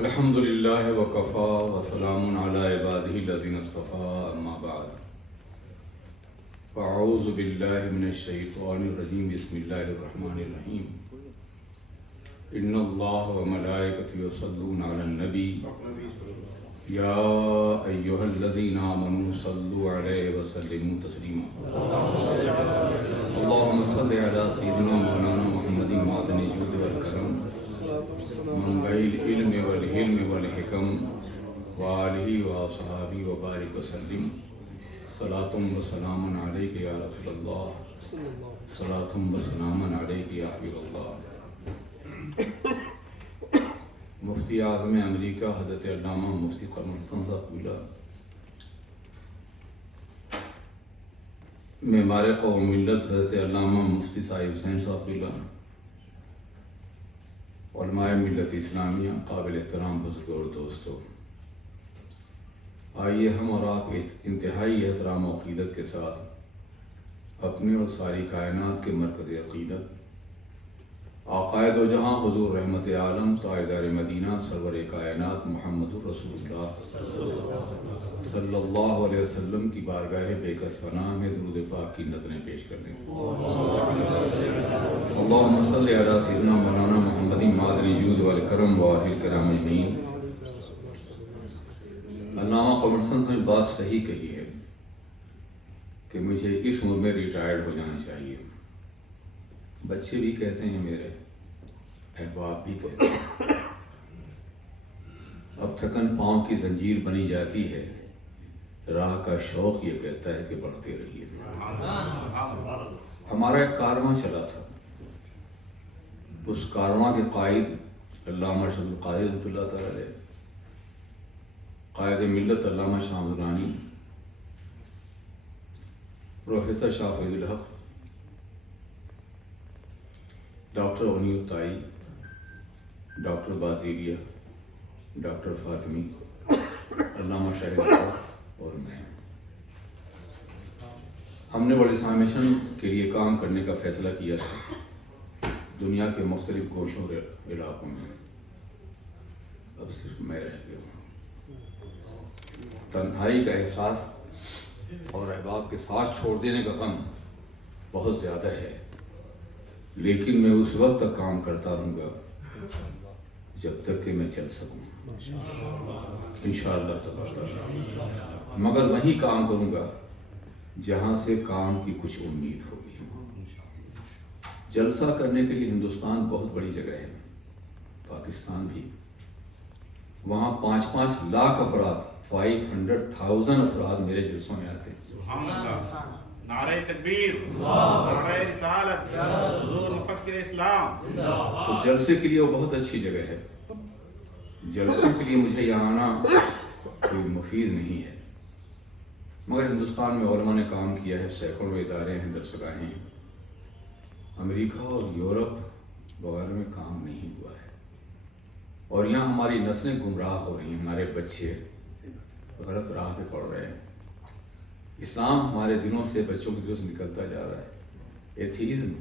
الحمد للہ وکفا وسلام علی عبادہ الذین اصطفیٰ اما بعد فاعوذ باللہ من الشیطان الرجیم بسم اللہ الرحمن الرحیم ان اللہ وملائکتہ یصلون علی النبی یا ایہا الذین آمنوا صلوا علیہ وسلموا تسلیما اللہم صل علی سیدنا مولانا محمد معدن الجود والکرم منبع العلم والحلم والحکم وآلہ وصحبہ وبارک وسلم صلاۃ و سلام علیک یا رسول اللہ صلاۃ و سلام علیک یا حبیب اللہ۔ مفتی اعظم امریکہ حضرت علامہ مفتی قمر حسن صاحب قبلہ، معمار قوم ملت حضرت علامہ مفتی صاحب حسین صاحب قبلہ، علماء ملت اسلامیہ، قابل احترام بزرگ اور دوستو، آئیے ہم اور آپ انتہائی احترام و عقیدت کے ساتھ اپنے اور ساری کائنات کے مرکز عقیدت آقائد و جہاں حضور رحمت عالم تاجدار مدینہ سرور کائنات محمد رسول اللہ صلی اللہ علیہ وسلم کی بارگاہ بے کس پناہ میں درود پاک کی نظریں پیش کر لیں۔ اللہم صلی علی سیدنا مولانا محمد معدن الجود والکرم وآلہ الکرام اجمعین۔ علامہ قمر حسن نے بات صحیح کہی ہے کہ مجھے اس عمر میں ریٹائرڈ ہو جانا چاہیے۔ بچے بھی کہتے ہیں، میرے احباب بھی کہتے ہیں، اب تھکن پاؤں کی زنجیر بنی جاتی ہے، راہ کا شوق یہ کہتا ہے کہ بڑھتے رہیے۔ ہمارا ایک کارواں چلا تھا، اس کارواں کے قائد علامہ ارشد القادری رحمۃ اللہ تعالی علیہ، قائد ملت علامہ شاہ درانی، پروفیسر شاہ فیض الحق، ڈاکٹر غنی الطائی، ڈاکٹر بازیلیہ، ڈاکٹر فاطمی، علامہ شاہد اور میں، ہم نے ورلڈ اسلامک مشن کے لیے کام کرنے کا فیصلہ کیا تھا دنیا کے مختلف گوشوں اور علاقوں میں۔ اب صرف میں رہ گیا ہوں۔ تنہائی کا احساس اور احباب کے ساتھ چھوڑ دینے کا غم بہت زیادہ ہے، لیکن میں اس وقت تک کام کرتا رہوں گا جب تک کہ میں چل سکوں، انشاءاللہ تبارک و تعالی، مگر وہیں کام کروں گا جہاں سے کام کی کچھ امید ہوگی۔ جلسہ کرنے کے لیے ہندوستان بہت بڑی جگہ ہے، پاکستان بھی، وہاں 5-5 لاکھ افراد، 500,000 افراد میرے جلسوں میں آتے ہیں۔ نعرہ تکبیر، نعرہ رسالت، حضور مفکر اسلام۔ تو جلسے کے لیے وہ بہت اچھی جگہ ہے، جلسوں کے لیے مجھے یہاں آنا کوئی مفید نہیں ہے، مگر ہندوستان میں علماء نے کام کیا ہے، سینکڑوں ادارے ہیں، درسگاہیں ہیں، امریکہ اور یورپ وغیرہ میں کام نہیں ہوا ہے، اور یہاں ہماری نسلیں گمراہ ہو رہی ہیں، ہمارے بچے غلط راہ پہ پڑ رہے ہیں، اسلام ہمارے دنوں سے، بچوں کے دلوں سے نکلتا جا رہا ہے، ایتھیزم،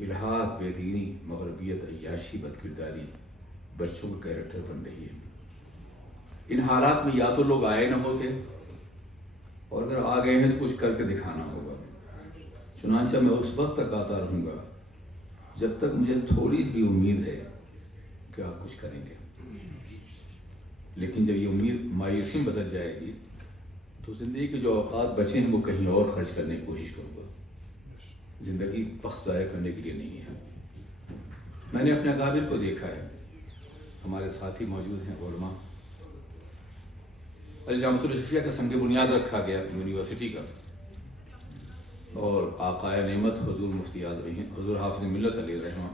الحاد، بے دینی، مغربیت، عیاشی، بدکرداری بچوں کا کیریکٹر بن رہی ہے۔ ان حالات میں یا تو لوگ آئے نہ ہوتے، اور اگر آ گئے ہیں تو کچھ کر کے دکھانا ہوگا، چنانچہ میں اس وقت تک آتا رہوں گا جب تک مجھے تھوڑی سی امید ہے کہ آپ کچھ کریں گے، لیکن جب یہ امید مایوسی میں بدل جائے گی تو زندگی کے جو اوقات بچے ہیں وہ کہیں اور خرچ کرنے کی کوشش کروں گا، زندگی وقت ضائع کرنے کے لیے نہیں ہے۔ میں نے اپنے اکابر کو دیکھا ہے، ہمارے ساتھی موجود ہیں علماء، الجامعۃ الاشرفیہ کا سنگ بنیاد رکھا گیا یونیورسٹی کا، اور آقائے نعمت حضور مفتی اعظم حضور حافظ ملت علیہ رحمہ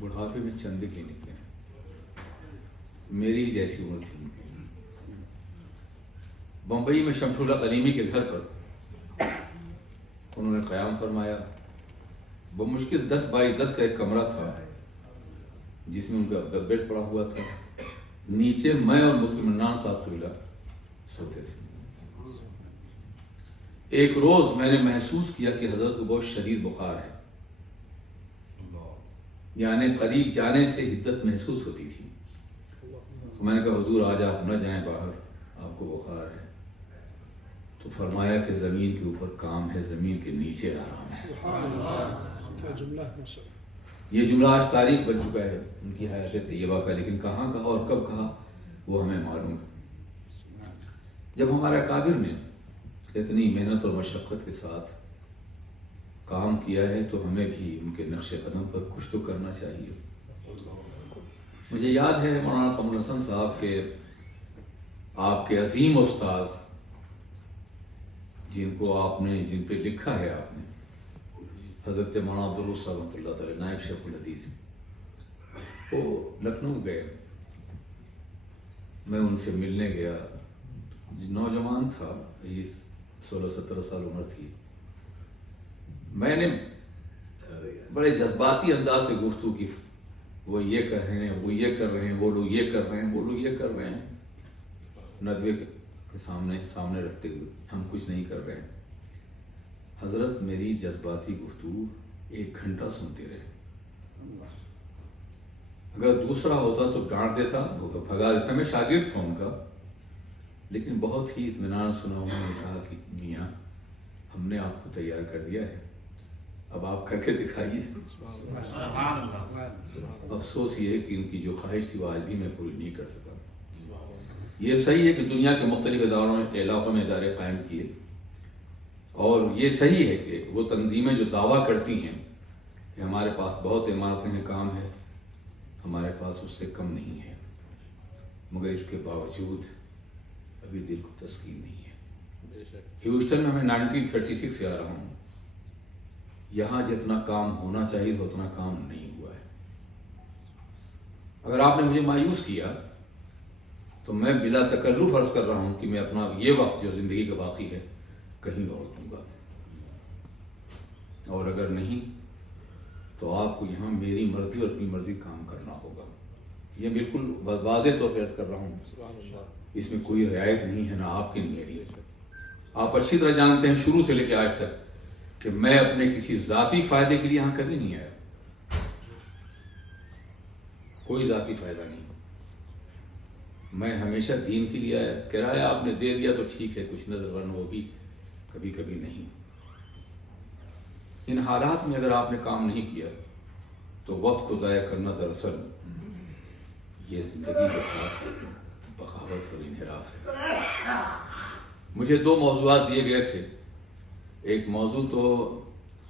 بڑھاپے میں چندے کے نکلے، میری ہی جیسی عمر تھی ان کی۔ بمبئی میں شمس اللہ قلیمی کے گھر پر انہوں نے قیام فرمایا، بمشکل 10x10 کا ایک کمرہ تھا جس میں ان کا بیڈ پڑا ہوا تھا، نیچے میں اور مفتی منان صاحب قبلہ سوتے تھے۔ ایک روز میں نے محسوس کیا کہ حضرت کو بہت شدید بخار ہے، یعنی قریب جانے سے حدت محسوس ہوتی تھی، تو میں نے کہا حضور آج آپ نہ جائیں باہر، آپ کو بخار ہے. تو فرمایا کہ زمین کے اوپر کام ہے، زمین کے نیچے آرام ہے. کیا جملہ ہے سر. یہ جملہ آج تاریخ بن چکا ہے ان کی حیات طیبہ کا، لیکن کہاں کہا اور کب کہا وہ ہمیں معلوم ہے. جب ہمارے اکابر نے اتنی محنت اور مشقت کے ساتھ کام کیا ہے تو ہمیں بھی ان کے نقش قدم پر کچھ تو کرنا چاہیے. مجھے یاد ہے مولانا قمر حسن صاحب کے آپ کے عظیم استاد جن پہ لکھا ہے آپ نے، حضرت مولانا عبدالروف صاحب رحمۃ اللہ تعالی نائب شیخ الحدیث، وہ لکھنؤ گئے. میں ان سے ملنے گیا، نوجوان تھا، 16-17 سال عمر تھی. میں نے بڑے جذباتی انداز سے گفتگو کی. وہ یہ کر رہے ہیں، وہ یہ کر رہے ہیں، وہ لوگ یہ کر رہے ہیں، وہ لوگ یہ کر رہے ہیں، ندوے کے سامنے رکھتے ہوئے ہم کچھ نہیں کر رہے ہیں. حضرت میری جذباتی گفتگو 1 گھنٹہ سنتے رہے. اگر دوسرا ہوتا تو ڈانٹ دیتا، بھگا دیتا. میں شاگرد تھا ان کا، لیکن بہت ہی اطمینان سنا. انہوں نے کہا کہ میاں ہم نے آپ کو تیار کر دیا ہے، اب آپ کر کے دکھائیے. افسوس یہ ہے کہ ان کی جو خواہش تھی وہ آج بھی میں پوری نہیں کر سکا. یہ صحیح ہے کہ دنیا کے مختلف علاقوں میں ادارے قائم کیے، اور یہ صحیح ہے کہ وہ تنظیمیں جو دعویٰ کرتی ہیں کہ ہمارے پاس بہت عمارتیں ہیں، کام ہے، ہمارے پاس اس سے کم نہیں ہے، مگر اس کے باوجود ابھی دل کو تسکین نہیں ہے. ہیوسٹن میں میں 1936 سے آ رہا ہوں، یہاں جتنا کام ہونا چاہیے تھا اتنا کام نہیں ہوا ہے. اگر آپ نے مجھے مایوس کیا تو میں بلا تکلف عرض کر رہا ہوں کہ میں اپنا یہ وقت جو زندگی کا باقی ہے کہیں اور دوں گا، اور اگر نہیں تو آپ کو یہاں میری مرضی اور اپنی مرضی کام کرنا ہوگا. یہ بالکل واضح طور پر عرض کر رہا ہوں، اس میں کوئی رعایت نہیں ہے، نہ آپ کی نہ میری. آپ اچھی طرح جانتے ہیں شروع سے لے کے آج تک کہ میں اپنے کسی ذاتی فائدے کے لیے یہاں کبھی نہیں آیا. کوئی ذاتی فائدہ نہیں. میں ہمیشہ دین کے لیے آیا. کرایہ آپ نے دے دیا تو ٹھیک ہے، کچھ نظر ورن ہوگی، کبھی کبھی نہیں. ان حالات میں اگر آپ نے کام نہیں کیا تو وقت کو ضائع کرنا دراصل یہ زندگی کے ساتھ بغاوت اور انحراف ہے. مجھے 2 موضوعات دیے گئے تھے. ایک موضوع تو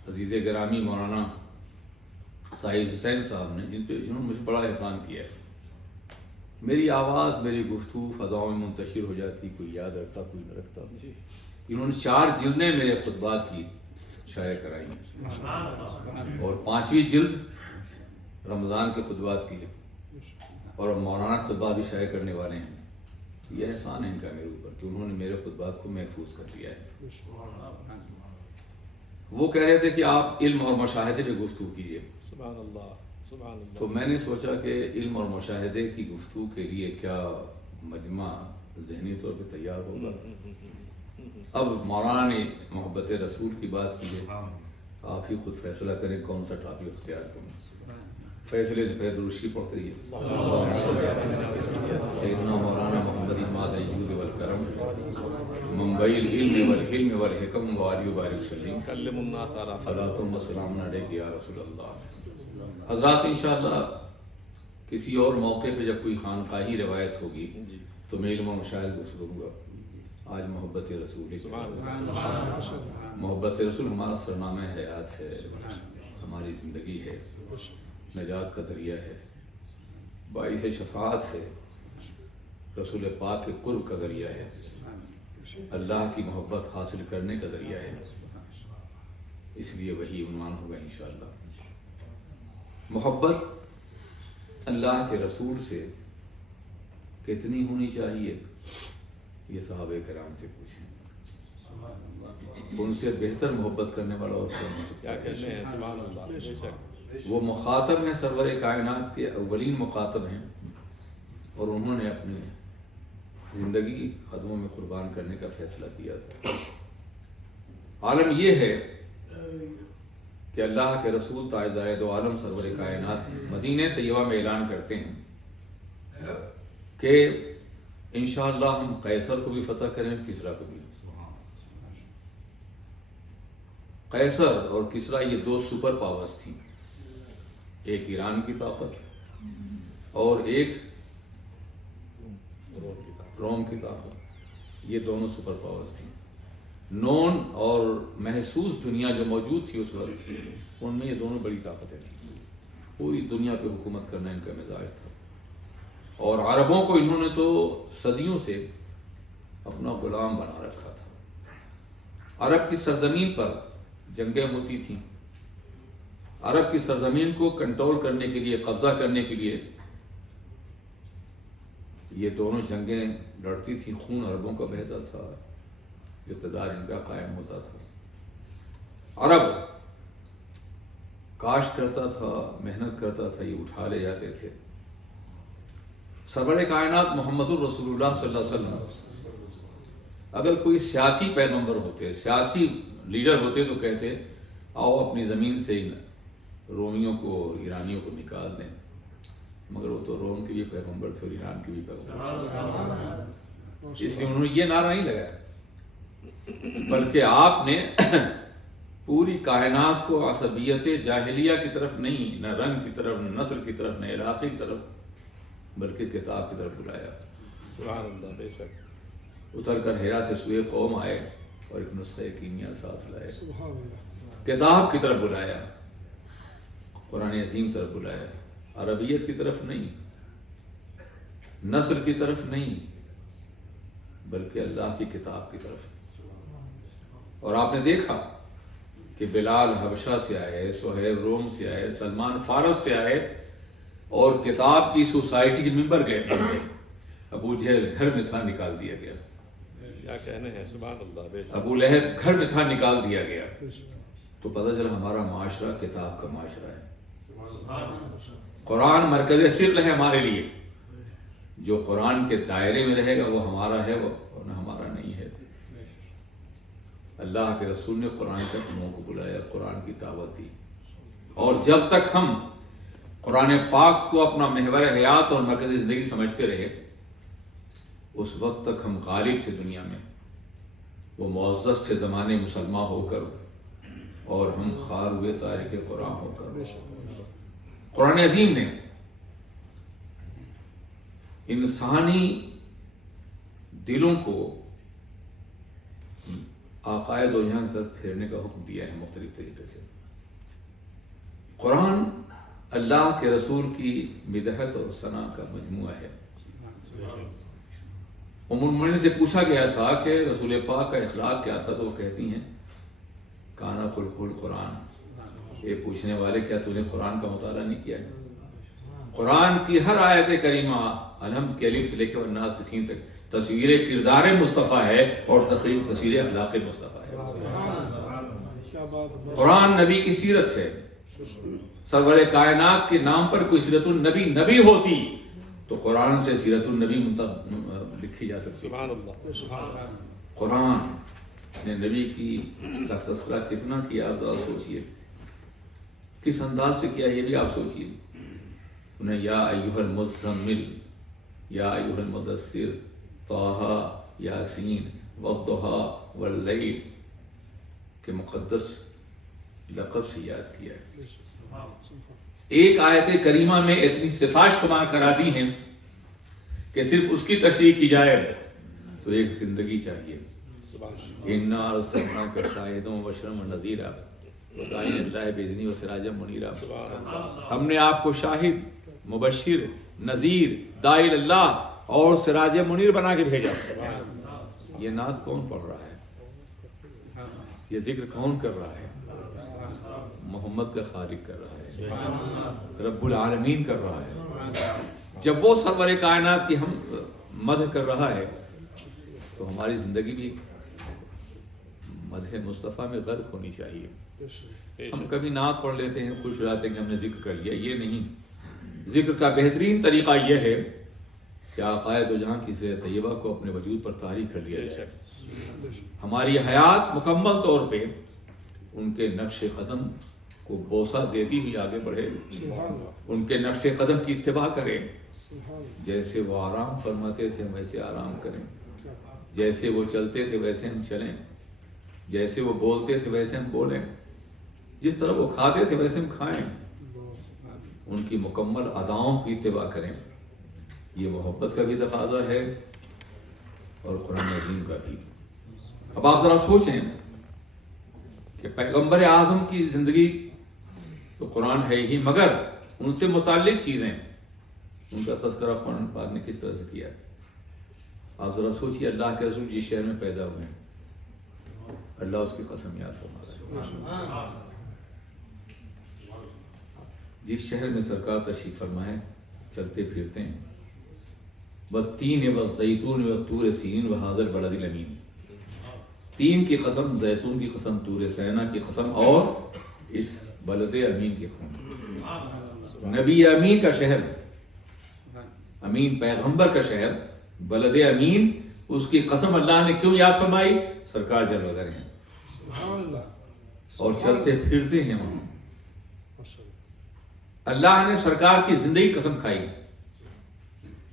عزیز گرامی مولانا سعید حسین صاحب نے جنہوں نے مجھے بڑا احسان کیا ہے. میری آواز، میری گفتگو فضاؤں میں منتشر ہو جاتی، کوئی یاد رکھتا کوئی نہ رکھتا. انہوں نے 4 جلدیں میرے خطبات کی شائع کرائی ہیں، اور 5ویں جلد رمضان کے خطبات کی ہے، اور مولانا خطبات بھی شائع کرنے والے ہیں. یہ احسان ہے ان کا میرے اوپر کہ انہوں نے میرے خطبات کو محفوظ کر لیا ہے. وہ کہہ رہے تھے کہ آپ علم اور مشاہدے پہ گفتگو کیجیے. سبحان اللہ سبحان اللہ. تو میں نے سوچا کہ علم اور مشاہدے کی گفتگو کے لیے کیا مجمع ذہنی طور پہ تیار ہوگا. اب مولانا نے محبت رسول کی بات کی ہے، آپ ہی خود فیصلہ کریں کون سا ٹاپک اختیار کریں. فیصلے سے پہلے درود شریف پڑھتے رہیے. سیدنا مولانا محمد ماد الجود والکرم منبع العلم والحلم والحکم وآلہ وبارک وسلم کلم الناس علی صلاۃ و سلام علیک یا رسول اللہ. حضرات انشاءاللہ کسی اور موقع پہ جب کوئی خانقاہی روایت ہوگی تو میں علم و مشاہد گفتگو کروں گا. آج محبت رسول، محبت رسول ہمارا سرنامہ حیات ہے، ہماری زندگی ہے، نجات کا ذریعہ ہے، باعث شفاعت ہے، رسول پاک کے قرب کا ذریعہ ہے، اللہ کی محبت حاصل کرنے کا ذریعہ ہے. اس لیے وہی عنوان ہوگا انشاءاللہ. محبت اللہ کے رسول سے کتنی ہونی چاہیے یہ صحابہ کرام سے پوچھیں. ان سے بہتر محبت کرنے والا اور کون ہو سکتا ہے. وہ مخاطب ہیں، سرور کائنات کے اولین مخاطب ہیں، اور انہوں نے اپنی زندگی قدموں میں قربان کرنے کا فیصلہ کیا تھا. عالم یہ ہے کہ اللہ کے رسول تاجدار دو عالم سرور کائنات مدینہ طیبہ میں اعلان کرتے ہیں کہ انشاءاللہ ہم قیصر کو بھی فتح کریں، کسریٰ کو بھی۔ قیصر اور کسریٰ یہ دو سپر پاورز تھیں، ایک ایران کی طاقت اور ایک روم کی طاقت، یہ دونوں سپر پاورز تھیں۔ نون اور محسوس دنیا جو موجود تھی اس وقت، ان میں یہ دونوں بڑی طاقتیں تھیں، پوری دنیا پہ حکومت کرنا ان کا مزاج تھا، اور عربوں کو انہوں نے تو صدیوں سے اپنا غلام بنا رکھا تھا۔ عرب کی سرزمین پر جنگیں ہوتی تھیں، عرب کی سرزمین کو کنٹرول کرنے کے لیے، قبضہ کرنے کے لیے یہ دونوں جنگیں لڑتی تھیں، خون عربوں کا بہتا تھا، اقتدار ان کا قائم ہوتا تھا۔ عرب کاشت کرتا تھا، محنت کرتا تھا، یہ اٹھا لے جاتے تھے۔ سرور کائنات محمد الرسول اللہ صلی اللہ علیہ وسلم اگر کوئی سیاسی پیغمبر ہوتے، سیاسی لیڈر ہوتے تو کہتے آؤ اپنی زمین سے رومیوں کو، ایرانیوں کو نکال دیں، مگر وہ تو روم کے بھی پیغمبر تھے اور ایران کے بھی پیغمبر تھے، اس لیے انہوں نے یہ نعرہ نہیں لگایا، بلکہ آپ نے پوری کائنات کو عصبیت جاہلیہ کی طرف نہیں، نہ رنگ کی طرف، نہ نسل کی طرف، نہ علاقے کی طرف، بلکہ کتاب کی طرف بلایا۔ سبحان اللہ، بے شک۔ اتر کر حرا سے سوئے قوم آئے اور ایک نسخہ کیمیا ساتھ لائے، کتاب کی طرف بلایا، قرآن عظیم طرف بلایا، عربیت کی طرف نہیں، نسل کی طرف نہیں، بلکہ اللہ کی کتاب کی طرف۔ اور آپ نے دیکھا کہ بلال حبشہ سے آئے، سہیب روم سے آئے، سلمان فارس سے آئے اور کتاب کی سوسائٹی کے ممبر گئے، ابو جہل گھر میں تھا، نکال دیا گیا، کیا کہنے ہیں، سبحان اللہ، بے شک۔ ابو لہب گھر میں تھا، نکال دیا گیا، تو پتہ چلا ہمارا معاشرہ کتاب کا معاشرہ ہے، قرآن مرکز ثقل ہے ہمارے لیے، جو قرآن کے دائرے میں رہے گا وہ ہمارا ہے، ورنہ ہمارا نہیں ہے۔ اللہ کے رسول نے قرآن تک لوگوں کو بلایا، قرآن کی دعوت دی، اور جب تک ہم قرآن پاک کو اپنا محور حیات اور مرکز زندگی سمجھتے رہے، اس وقت تک ہم غالب تھے دنیا میں، وہ معزز تھے زمانے مسلمان ہو کر، اور ہم خوار ہوئے تارک قرآن ہو کر۔ قرآن عظیم نے انسانی دلوں کو آقائے دو جہاں کی طرف پھیرنے کا حکم دیا ہے مختلف طریقے سے۔ قرآن اللہ کے رسول کی مدحت اور ثنا کا مجموعہ ہے۔ ام المؤمنین سے پوچھا گیا تھا کہ رسول پاک کا اخلاق کیا تھا، تو وہ کہتی ہیں کانا خلق القرآن۔ یہ پوچھنے والے، کیا تو نے قرآن کا مطالعہ نہیں کیا ہے؟ قرآن کی ہر آیت کریمہ الحمد کے الف سے لے کے والناس کی سین تک تصویر کردار مصطفیٰ ہے اور تصویر اخلاق مصطفیٰ ہے۔ قرآن نبی کی سیرت ہے، سرور کائنات کے نام پر کوئی سیرت النبی نبی ہوتی تو قرآن سے سیرت النبی لکھی جا سکتی۔ سبحان اللہ۔ قرآن نے نبی کی کا تذکرہ کتنا کیا، آپ ذرا سوچئے، کس انداز سے کیا، یہ بھی آپ سوچئے۔ انہیں یا ایھا المزمل، یا ایھا المدثر، طٰہٰ، یاسین والضحیٰ واللیل کے مقدس لقب سے یاد کیا ہے۔ ایک آیت کریمہ میں اتنی صفات شمار کرا دی ہیں کہ صرف اس کی تشریح کی جائے تو ایک زندگی چاہیے۔ اِنَّا أَرْسَلْنَاكَ شَاهِدًا وَبَشِيرًا وَنَذِيرًا وَدَاعِيًا إِلَى اللَّهِ بِإِذْنِهِ وَسِرَاجًا مُنِيرًا۔ ہم نے آپ کو شاہد، مبشر، نذیر، داعی اللہ اور سراج منیر بنا کے بھیجا۔ یہ نعت کون پڑھ رہا ہے؟ یہ ذکر کون کر رہا ہے؟ محمد کا خالق کر رہا ہے، رب العالمین کر رہا ہے۔ جب وہ سرور کائنات کی ہم مدح کر رہا ہے تو ہماری زندگی بھی مدح مصطفیٰ میں غرق ہونی چاہیے۔ ہم کبھی نعت پڑھ لیتے ہیں، خوش ہو جاتے ہیں کہ ہم نے ذکر کر لیا، یہ نہیں۔ ذکر کا بہترین طریقہ یہ ہے کہ آقائے دو جہاں کی زیر طیبہ کو اپنے وجود پر طاری کر لیا جائے، ہماری حیات مکمل طور پہ ان کے نقش قدم کو بوسہ دیتی ہوئی آگے بڑھے، ان کے نقش قدم کی اتباع کرے، جیسے وہ آرام فرماتے تھے ہم ویسے آرام کریں، جیسے وہ چلتے تھے ویسے ہم چلیں، جیسے وہ بولتے تھے ویسے ہم بولیں، جس طرح وہ کھاتے تھے ویسے ہم کھائیں، ان کی مکمل اداؤں کی اتباع کریں۔ یہ محبت کا بھی تقاضا ہے اور قرآن عظیم کا بھی۔ اب آپ ذرا سوچیں کہ پیغمبر اعظم کی زندگی تو قرآن ہے ہی، مگر ان سے متعلق چیزیں، ان کا تذکرہ قرآن پاک نے کس طرح سے کیا ہے۔ آپ ذرا سوچیے، اللہ کے رسول جس شہر میں پیدا ہوئے ہیں، اللہ اس کی قسم یاد فرما رہا ہے۔ جس شہر میں سرکار تشریف فرما ہے، چلتے پھرتے ہیں، بس تین ہے، بس زیتون و طور سینین و حاضر بلد الامین، تین کی قسم، زیتون کی قسم، طور سینا کی قسم، اور اس بلد امین کی قسم۔ نبی امین کا شہر، امین پیغمبر کا شہر، بلد امین، اس کی قسم اللہ نے کیوں یاد فرمائی؟ سرکار جل وغیرہ ہیں اور چلتے پھرتے ہیں وہاں۔ اللہ نے سرکار کی زندگی قسم کھائی،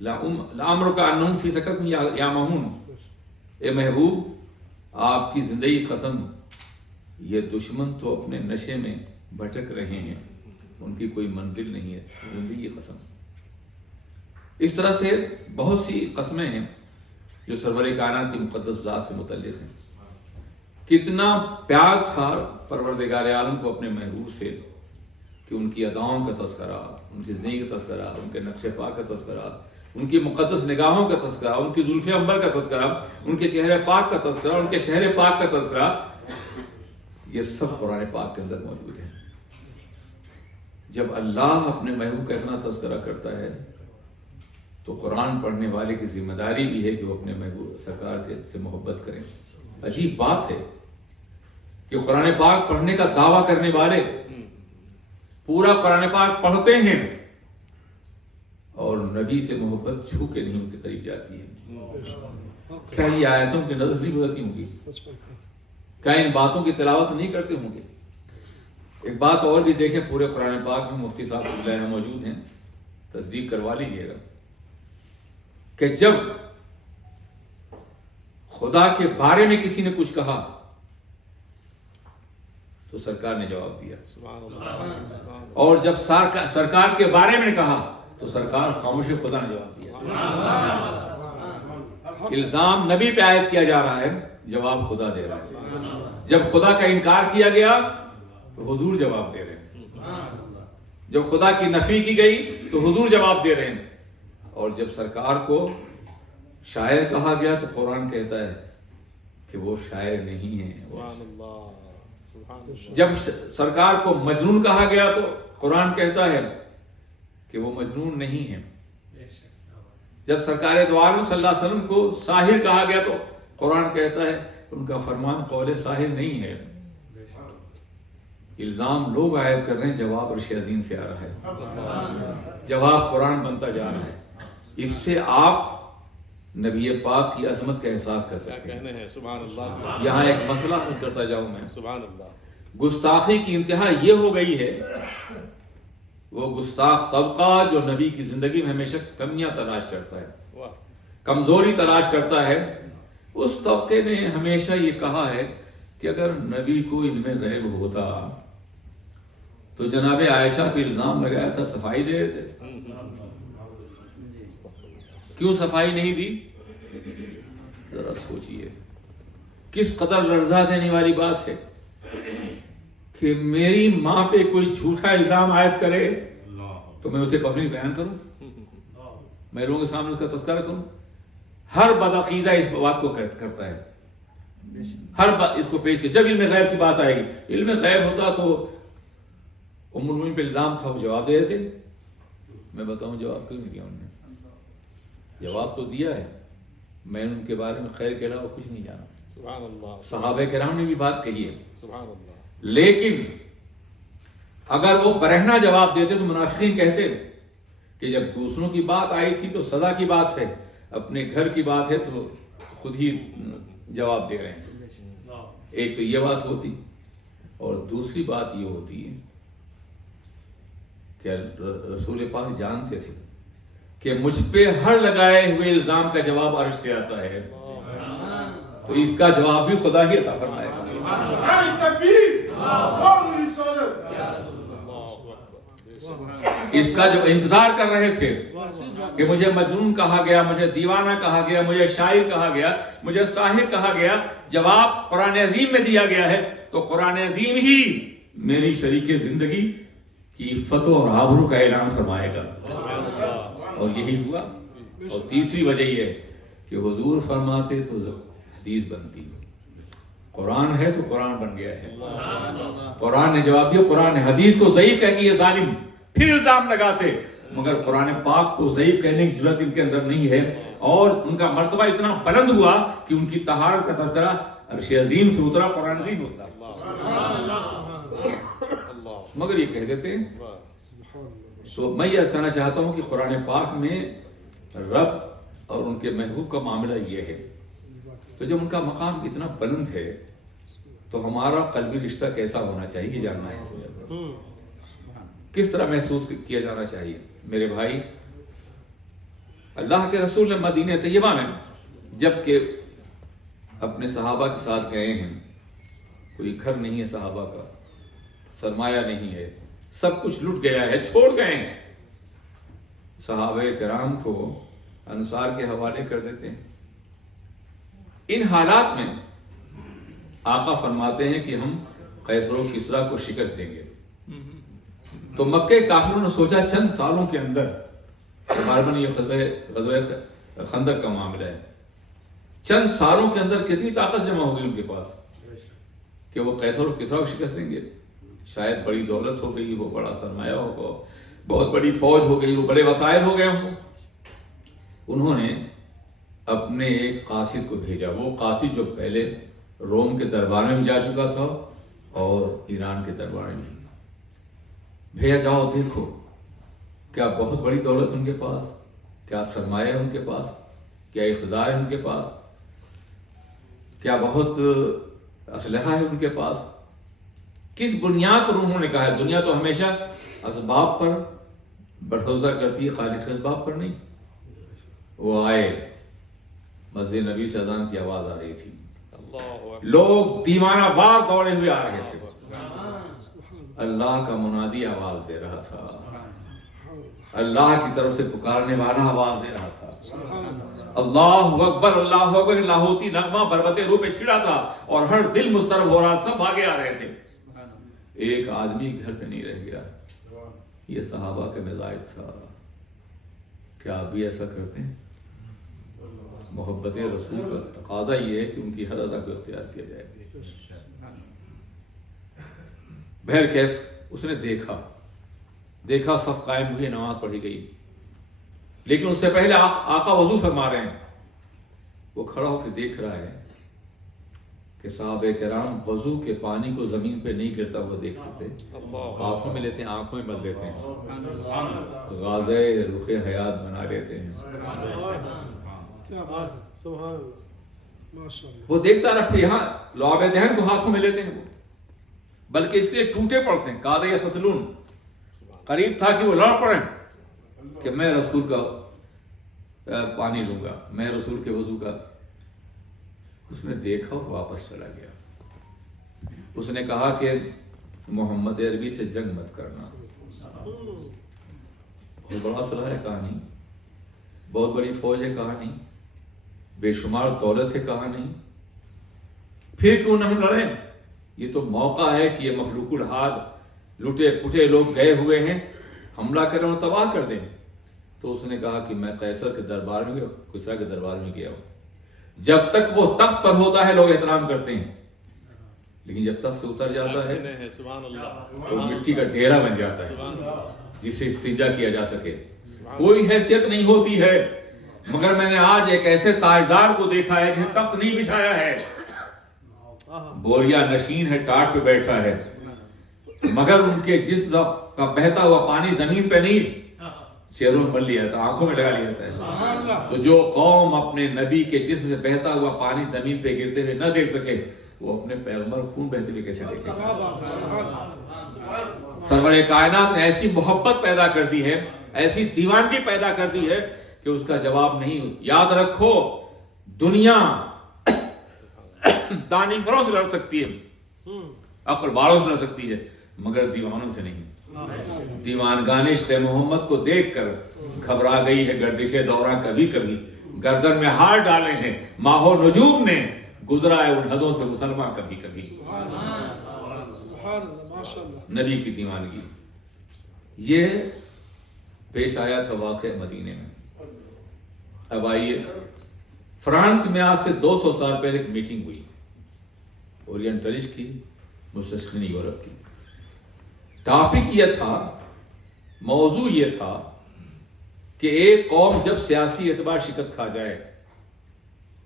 لعمرک انہم فی سکرتہم یعمہون، اے محبوب آپ کی زندگی قسم، یہ دشمن تو اپنے نشے میں بھٹک رہے ہیں، ان کی کوئی منزل نہیں ہے، زندگی قسم۔ اس طرح سے بہت سی قسمیں ہیں جو سرور کائنات کی مقدس ذات سے متعلق ہیں۔ کتنا پیار تھا پروردگار عالم کو اپنے محبوب سے کہ ان کی اداؤں کا تذکرہ، ان کی زندگی کا تذکرہ، ان کے نقش پاک کا تذکرہ، ان کی مقدس نگاہوں کا تذکرہ، ان کی زلف عنبر کا تذکرہ، ان کے چہرے پاک کا تذکرہ، ان کے شہر پاک کا تذکرہ، یہ سب قرآن پاک کے اندر موجود ہے۔ جب اللہ اپنے محبوب کا اتنا تذکرہ کرتا ہے تو قرآن پڑھنے والے کی ذمہ داری بھی ہے کہ وہ اپنے محبوب سرکار سے محبت کریں۔ عجیب بات ہے کہ قرآن پاک پڑھنے کا دعویٰ کرنے والے پورا قرآن پاک پڑھتے ہیں اور نبی سے محبت چھو کے نہیں ان کے قریب جاتی ہے۔ کیا یہ آیتوں کی نظر نہیں گزرتی ہوں گی؟ کیا ان باتوں کی تلاوت نہیں کرتے ہوں گے؟ ایک بات اور بھی دیکھیں، پورے قرآن پاک میں مفتی صاحب اللہ موجود ہیں، تصدیق کروا لیجئے گا کہ جب خدا کے بارے میں کسی نے کچھ کہا تو سرکار نے جواب دیا، اور جب سرکار کے بارے میں کہا تو سرکار خاموش خدا نے جواب دیا۔ الزام نبی پہ عائد کیا جا رہا ہے، جواب خدا دے رہا ہے۔ جب خدا کا انکار کیا گیا تو حضور جواب دے رہے ہیں، جب خدا کی نفی کی گئی تو حضور جواب دے رہے ہیں، اور جب سرکار کو شاعر کہا گیا تو قرآن کہتا ہے کہ وہ شاعر نہیں ہے۔ جب سرکار کو مجنون کہا گیا تو قرآن کہتا ہے کہ وہ مجنون نہیں ہے۔ جب سرکار دو عالم صلی اللہ علیہ وسلم کو ساحر کہا گیا تو قرآن کہتا ہے ان کا فرمان قول ساحر نہیں ہے۔ الزام لوگ عائد کر رہے ہیں، جواب عرش عظیم سے آ رہا ہے، جواب قرآن بنتا جا رہا ہے۔ اس سے آپ نبی پاک کی عظمت کا احساس کر سکتے ہیں۔ سبحان اللہ۔ یہاں ایک مسئلہ حل کرتا جاؤں میں، سبحان اللہ۔ گستاخی کی انتہا یہ ہو گئی ہے، وہ گستاخ طبقہ جو نبی کی زندگی میں ہمیشہ کمیاں تلاش کرتا ہے، کمزوری تلاش کرتا ہے، اس طبقے نے ہمیشہ یہ کہا ہے کہ اگر نبی کو علم غیب ہوتا تو جناب عائشہ پہ الزام لگایا تھا صفائی دے دیتے، کیوں صفائی نہیں دی؟ ذرا سوچئے، کس قدر لرزا دینے والی بات ہے کہ میری ماں پہ کوئی جھوٹا الزام عائد کرے تو میں اسے پبلک بیان کروں، میں لوگوں کے سامنے اس کا تذکرہ کروں۔ ہر بدعقیدہ اس بات کو کرتا ہے، ہر بات اس کو پیش کر۔ جب علم غیب کی بات آئے گی، علم غیب ہوتا تو ام المؤمنین پہ الزام تھا، وہ جواب دے دیتے۔ میں بتاؤں جواب کیوں نہیں دیا انہوں نے؟ جواب تو دیا ہے، میں ان کے بارے میں خیر کے علاوہ کچھ نہیں جانا۔ سبحان اللہ۔ صحابہ کرام نے بھی بات کہی ہے، سبحان اللہ۔ لیکن اگر وہ برہنہ جواب دیتے تو منافقین کہتے کہ جب دوسروں کی بات آئی تھی تو سزا کی بات ہے، اپنے گھر کی بات ہے تو خود ہی جواب دے رہے ہیں۔ ایک تو یہ بات ہوتی، اور دوسری بات یہ ہوتی ہے کہ رسول پاک جانتے تھے کہ مجھ پہ ہر لگائے ہوئے الزام کا جواب عرش سے آتا ہے، تو اس کا جواب بھی خدا ہی عطا فرمائے گا۔ نعرہ تکبیر، نعرہ رسالت۔ اس کا جو انتظار کر رہے تھے کہ مجھے مجنون کہا گیا، مجھے دیوانہ کہا گیا، مجھے شاعر کہا گیا، مجھے ساحر کہا گیا، جواب قرآن عظیم میں دیا گیا ہے، تو قرآن عظیم ہی میری شریک زندگی کی عفت اور آبرو کا اعلان فرمائے گا، اور یہی ہوا۔ اور تیسری وجہ یہ ہے کہ حضور فرماتے تو حدیث بنتی، قرآن ہے تو قرآن بن گیا ہے، قرآن نے جواب دیا، قرآن نے حدیث کو ضعیف کہہ کہ یہ ظالم، پھر الزام لگاتے، مگر قرآن پاک کو ضعیف کہنے کی ضرورت ان کے اندر نہیں ہے، اور ان کا مرتبہ اتنا بلند ہوا کہ ان کی طہارت کا تذکرہ عرش عظیم سے اترا، قرآن عظیم اترا، مگر یہ کہہ دیتے ہیں۔ میں یہ کہنا چاہتا ہوں کہ قرآن پاک میں رب اور ان کے محبوب کا معاملہ یہ ہے، تو جب ان کا مقام اتنا بلند ہے تو ہمارا قلبی رشتہ کیسا ہونا چاہیے یہ جاننا ہے، کس طرح محسوس کیا جانا چاہیے۔ میرے بھائی، اللہ کے رسول نے مدینہ طیبہ میں جب کہ اپنے صحابہ کے ساتھ گئے ہیں، کوئی گھر نہیں ہے صحابہ کا، سرمایہ نہیں ہے، سب کچھ لٹ گیا ہے، چھوڑ گئے ہیں، صحابہ کرام کو انصار کے حوالے کر دیتے ہیں۔ ان حالات میں آقا فرماتے ہیں کہ ہم قیصر و کسریٰ کو شکست دیں گے، تو مکہ کافروں نے سوچا چند سالوں کے اندر، غالباً یہ غزوہ خندق کا معاملہ ہے، چند سالوں کے اندر کتنی طاقت جمع ہوگی ان کے پاس کہ وہ قیصر و کسریٰ کو شکست دیں گے، شاید بڑی دولت ہو گئی ہو، بڑا سرمایہ ہوگا، بہت بڑی فوج ہو گئی ہو، بڑے وسائل ہو گئے ہوں۔ انہوں نے اپنے ایک قاصد کو بھیجا، وہ قاصد جو پہلے روم کے دربار میں بھی جا چکا تھا اور ایران کے دربار میں بھی بھیجا، جاؤ دیکھو کیا بہت بڑی دولت ان کے پاس، کیا سرمایہ ہے ان کے پاس، کیا اقتدار ہے ان کے پاس، کیا بہت اسلحہ ہے ان کے پاس، کس بنیاد پر انہوں نے کہا ہے۔ دنیا تو ہمیشہ اسباب پر بھروسہ کرتی ہے، خالق اسباب پر نہیں۔ وہ آئے، مسجد نبی سے اذان کی آواز آ رہی تھی، لوگ دیوانہ وار دوڑے ہوئے آ رہے تھے، اللہ کا منادی آواز دے رہا تھا، اللہ کی طرف سے پکارنے والا آواز دے رہا تھا، اللہ اکبر اللہ اکبر، لاہوتی نغمہ بربط روح پہ چھڑا تھا اور ہر دل مضطرب ہو رہا، سب بھاگے آ رہے تھے، ایک آدمی گھر پہ نہیں رہ گیا۔ یہ صحابہ کا مزاج تھا۔ کیا آپ بھی ایسا کرتے ہیں؟ محبت رسول کا تقاضا یہ ہے کہ ان کی ہر ادا کو اختیار کیا جائے۔ بہرکیف اس نے دیکھا صف قائم ہوئی، نماز پڑھی گئی، لیکن اس سے پہلے آقا وضو فرما رہے ہیں، وہ کھڑا ہو کے دیکھ رہا ہے کہ صحابہ کرام وضو کے پانی کو زمین پہ نہیں گرتا ہوا دیکھ سکتے، ہاتھوں میں لیتے ہیں، آنکھوں میں مل لیتے ہیں، غازہ رخ حیات بنا لیتے ہیں۔ وہ دیکھتا رہا، پھر یہاں لعاب دہن کو ہاتھوں میں لیتے ہیں، وہ بلکہ اس لیے ٹوٹے پڑتے ہیں، کاد یفتلون، قریب تھا کہ وہ لڑ پڑیں کہ میں رسول کا پانی لوں گا، میں رسول کے وضو کا۔ اس نے دیکھا اور واپس چلا گیا۔ اس نے کہا کہ محمد عربی سے جنگ مت کرنا، بہت بڑا اسلحہ ہے، کہانی بہت بڑی فوج ہے، کہانی بے شمار دولت ہے، کہانی پھر کیوں نہ ہم لڑیں؟ یہ تو موقع ہے کہ یہ مخلوق الحال لٹے پٹے لوگ گئے ہوئے ہیں، حملہ کریں اور تباہ کر دیں۔ تو اس نے کہا کہ میں قیصر کے دربار میں گیا، کسریٰ کے دربار میں گیا ہوں، جب تک وہ تخت پر ہوتا ہے لوگ احترام کرتے ہیں، لیکن جب تخت سے اتر جاتا ہے تو مٹی کا ڈھیرا بن جاتا ہے جس سے استنجا کیا جا سکے، کوئی حیثیت نہیں ہوتی ہے۔ مگر میں نے آج ایک ایسے تاجدار کو دیکھا ہے جسے تخت نہیں بچھایا ہے، بوریا نشین ہے، ٹاٹ پہ بیٹھا ہے، مگر ان کے جسم کا بہتا ہوا پانی زمین پہ نہیں چہروں میں بن لیا جاتا، آنکھوں میں لگا لیا جاتا ہے۔ تو جو قوم اپنے نبی کے جسم سے بہتا ہوا پانی زمین پہ گرتے ہوئے نہ دیکھ سکے، وہ اپنے پیغمبر خون بہتے ہوئے کیسے دیکھے؟ سرور کائنات نے ایسی محبت پیدا کر دی ہے ایسی دیوانگی پیدا کر دی ہے کہ اس کا جواب نہیں. یاد رکھو دنیا دانشوروں سے لڑ سکتی ہے، عقل والوں سے لڑ سکتی ہے، مگر دیوانوں سے نہیں. دیوانگان عشق محمد کو دیکھ کر گھبرا گئی ہے گردش دورہ کبھی کبھی، گردن میں ہار ڈالے ہیں ماہ و نجوم نے، گزرا ہے ان حدوں سے مسلمان کبھی کبھی. نبی کی دیوانگی یہ پیش آیا تھا واقع مدینے میں. اب آئیے فرانس میں آج سے 200 سال پہلے ایک میٹنگ ہوئی، اورینٹلسٹ کی، مستشرقین یورپ کی. ٹاپک یہ تھا، موضوع یہ تھا کہ ایک قوم جب سیاسی اعتبار شکست کھا جائے،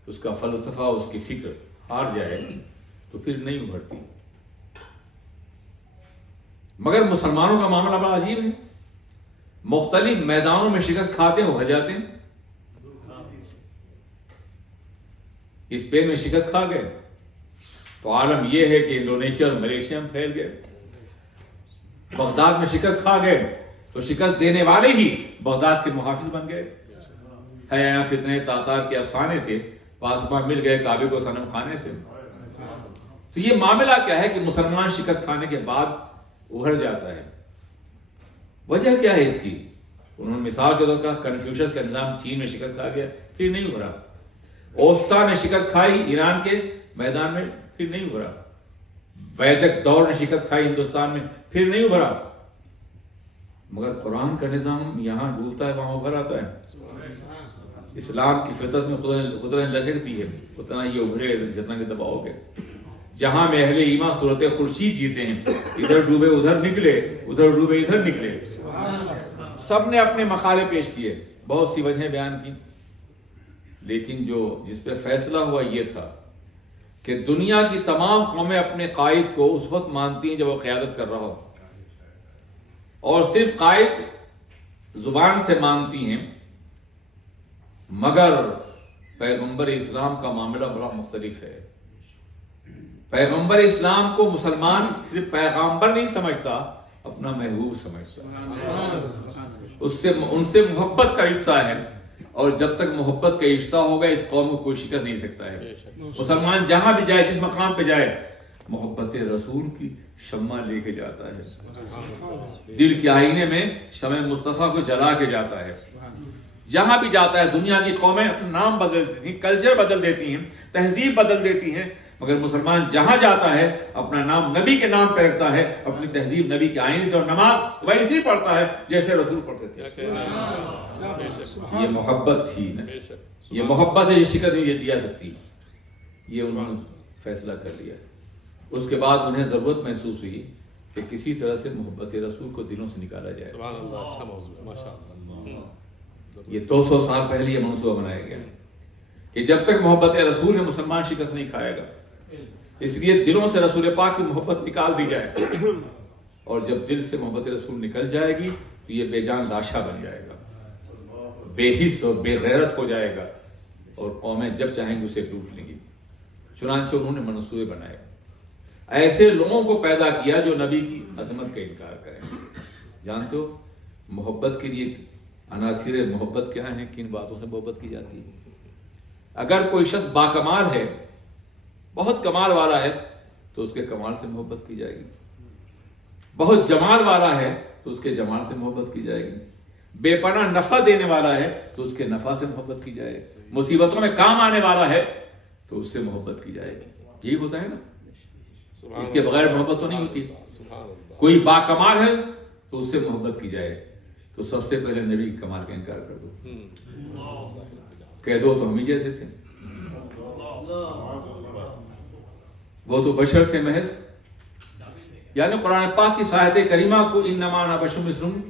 اس کا فلسفہ، اس کی فکر ہار جائے تو پھر نہیں ابھرتی. مگر مسلمانوں کا معاملہ بڑا عجیب ہے، مختلف میدانوں میں شکست کھاتے ہیں ابھر جاتے ہیں. اسپین میں شکست کھا گئے تو عالم یہ ہے کہ انڈونیشیا اور ملیشیا میں پھیل گئے. بغداد میں شکست کھا گئے تو شکست دینے والے ہی بغداد کے محافظ بن گئے. ہے یہاں فتنہ تاتار کے افسانے سے پاسبان مل گئے کعبے کو صنم خانے سے. تو یہ معاملہ کیا ہے کہ مسلمان شکست کھانے کے بعد ابھر جاتا ہے. وجہ کیا ہے اس کی؟ انہوں نے مثال کے طور پر کنفیوشس کا نظام چین میں شکست کھا گیا پھر نہیں ابھرا. اوستا نے شکست کھائی ایران کے میدان میں پھر نہیں ابھرا. ویدک دور نے شکست کھائی ہندوستان میں پھر نہیں ابھرا. مگر قرآن کا نظام یہاں ڈوبتا ہے وہاں ابھر آتا ہے. اسلام کی فطرت میں قدرت لچک دی ہے، اتنا یہ ابھرے جتنا کہ دباؤ گے. جہاں میں اہل ایمان صورت خورشید جیتے ہیں، ادھر ڈوبے ادھر نکلے، ادھر ڈوبے ادھر نکلے. سب نے اپنے مقالے پیش کیے، بہت سی وجہیں بیان کی، لیکن جس پہ فیصلہ ہوا یہ تھا کہ دنیا کی تمام قومیں اپنے قائد کو اس وقت مانتی ہیں جب وہ قیادت کر رہا ہو، اور صرف قائد زبان سے مانتی ہیں. مگر پیغمبر اسلام کا معاملہ بڑا مختلف ہے. پیغمبر اسلام کو مسلمان صرف پیغمبر نہیں سمجھتا، اپنا محبوب سمجھتا. ان سے محبت کا رشتہ ہے، اور جب تک محبت کا رشتہ ہوگا اس قوم کو کوئی شکست نہیں سکتا ہے. مسلمان جہاں بھی جائے، جس مقام پہ جائے، محبت رسول کی شمع لے کے جاتا ہے، دل کے آئینے میں شمع مصطفیٰ کو جلا کے جاتا ہے. جہاں بھی جاتا ہے دنیا کی قومیں اپنا نام بدل دیتی ہیں، کلچر بدل دیتی ہیں، تہذیب بدل دیتی ہیں، مگر مسلمان جہاں جاتا ہے اپنا نام نبی کے نام پہ رکھتا ہے، اپنی تہذیب نبی کے آئین سے، اور نماز ویسے ہی پڑھتا ہے جیسے رسول پڑھتے تھے. یہ محبت تھی نا، یہ محبت ہے، یہ شکست نہیں دی جا سکتی. یہ انہوں نے فیصلہ کر لیا. اس کے بعد انہیں ضرورت محسوس ہوئی کہ کسی طرح سے محبت رسول کو دلوں سے نکالا جائے. یہ 200 سال پہلے یہ منصوبہ بنایا گیا کہ جب تک محبت رسول ہے مسلمان شکست نہیں کھائے گا. اس لیے دلوں سے رسول پاک کی محبت نکال دی جائے، اور جب دل سے محبت رسول نکل جائے گی تو یہ بے جان لاشا بن جائے گا، بے حس اور بے غیرت ہو جائے گا، اور قومیں جب چاہیں گے اسے لوٹ لیں گی. چنانچہ انہوں نے منصوبے بنائے، ایسے لوگوں کو پیدا کیا جو نبی کی عظمت کا انکار کریں. جانتے ہو محبت کے لیے عناصر محبت کیا ہیں؟ کن باتوں سے محبت کی جاتی ہے؟ اگر کوئی شخص باکمال ہے، بہت کمال والا ہے، تو اس کے کمال سے محبت کی جائے گی. بہت جمال والا ہے تو اس کے جمال سے محبت کی جائے گی. بے پناہ نفع دینے والا ہے تو اس کے نفع سے محبت کی جائے گی. مصیبتوں میں کام آنے والا ہے تو اس سے محبت کی جائے گی. یہی ہوتا ہے نا، اس کے بغیر محبت تو نہیں ہوتی. کوئی باکمال ہے تو اس سے محبت کی جائے تو سب سے پہلے نبی کے کمال کا انکار کر دو، کہہ دو تو ہم ہی جیسے تھے، وہ تو بشر تھے محض. یعنی قرآن پاک کی آیت کریمہ کو انما انا بشر مثلکم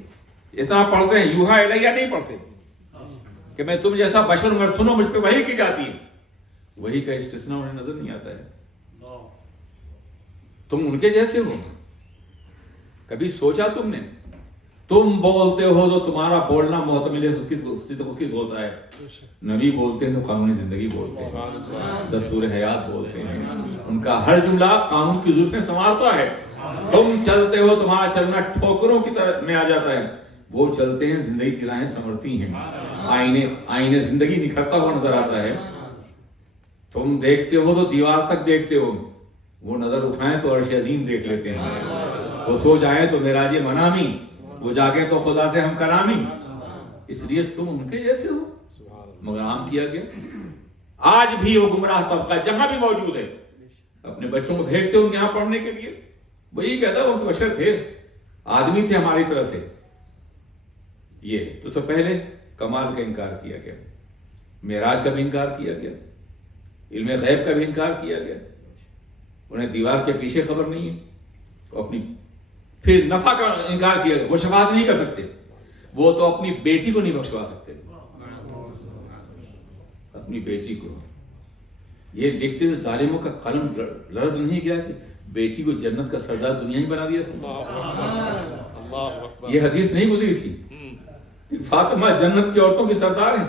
اتنا پڑھتے ہیں، یوحا الیہ نہیں پڑھتے کہ میں تم جیسا بشر ہوں، سنو مجھ پہ وحی کی جاتی ہے. وحی کا استثناء انہیں نظر نہیں آتا ہے. تم ان کے جیسے ہو. کبھی سوچا تم نے؟ تم بولتے ہو تو تمہارا بولنا محتمل کس ہوتا ہے؟ نبی بولتے ہیں تو قانون زندگی بولتے ہیں، دستور حیات بولتے ہیں، ان کا ہر جملہ قانون کی زلفیں سنوارتا ہے. تم چلتے ہو، تمہارا چلنا ٹھوکروں کی طرف میں آ جاتا ہے، وہ چلتے ہیں زندگی کی راہیں سنورتی ہیں. آئینے زندگی نکھرتا ہوا نظر آتا ہے. تم دیکھتے ہو تو دیوار تک دیکھتے ہو، وہ نظر اٹھائیں تو عرش عظیم دیکھ لیتے ہیں. وہ سو جائیں تو معراج منامی، وہ جاگیں تو خدا سے ہم کلامی. اس لیے تم ان کے جیسے ہو. مگر عام کیا گیا. آج بھی وہ گمراہ طبقہ جہاں بھی موجود ہے اپنے بچوں کو بھیجتے ان کے یہاں پڑھنے کے لیے. وہی کہتا وہ تو بشر تھے، آدمی تھے ہماری طرح سے. یہ تو سب پہلے کمال کا انکار کیا گیا، معراج کا بھی انکار کیا گیا، علم غیب کا بھی انکار کیا گیا. انہیں دیوار کے پیچھے خبر نہیں ہے. اپنی پھر نفع کا انکار کیا گیا، وہ شفاعت نہیں کر سکتے. وہ تو اپنی بیٹی کو نہیں بخشوا سکتے. اپنی بیٹی کو یہ لکھتے ہوئے ظالموں کا قلم لرز نہیں گیا کہ بیٹی کو جنت کا سردار دنیا ہی بنا دیا تھا. یہ حدیث نہیں گزری تھی کہ فاطمہ جنت کی عورتوں کے سردار ہیں،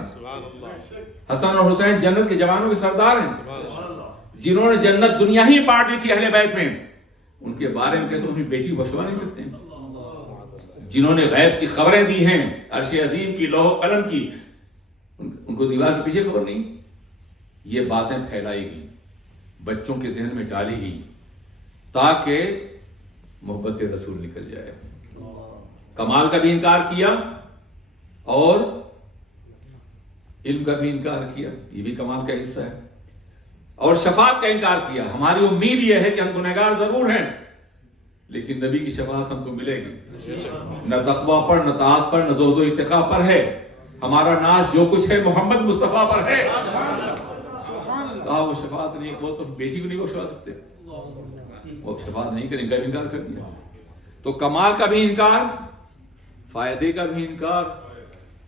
حسن اور حسین جنت کے جوانوں کے سردار ہیں، جنہوں نے جنت دنیا ہی بانٹ دی تھی اہل بیت میں. ان کے بارے میں کہتے اپنی بیٹی کو بخشوا نہیں سکتے. جنہوں نے غیب کی خبریں دی ہیں، عرش عظیم کی، لوح و قلم کی، ان کو دیوار کے پیچھے خبر نہیں. یہ باتیں پھیلائی گئی، بچوں کے ذہن میں ڈالی گئی تاکہ محبت رسول نکل جائے. کمال کا بھی انکار کیا اور علم کا بھی انکار کیا، یہ بھی کمال کا حصہ ہے. اور شفاعت کا انکار کیا. ہماری امید یہ ہے کہ ہم گنہگار ضرور ہیں لیکن نبی کی شفاعت ہم کو ملے گی. نہ تقویٰ پر، نہ طاعت پر، نہ زہد و اتقاء پر ہے. ہمارا ناز جو کچھ ہے محمد مصطفیٰ پر ہے. کہا وہ شفاعت نہیں، وہ تو بیٹی کو نہیں بخشوا سکتے، وہ شفاعت نہیں کریں گے، انکار کر دیا. تو کمال کا بھی انکار، فائدے کا بھی انکار،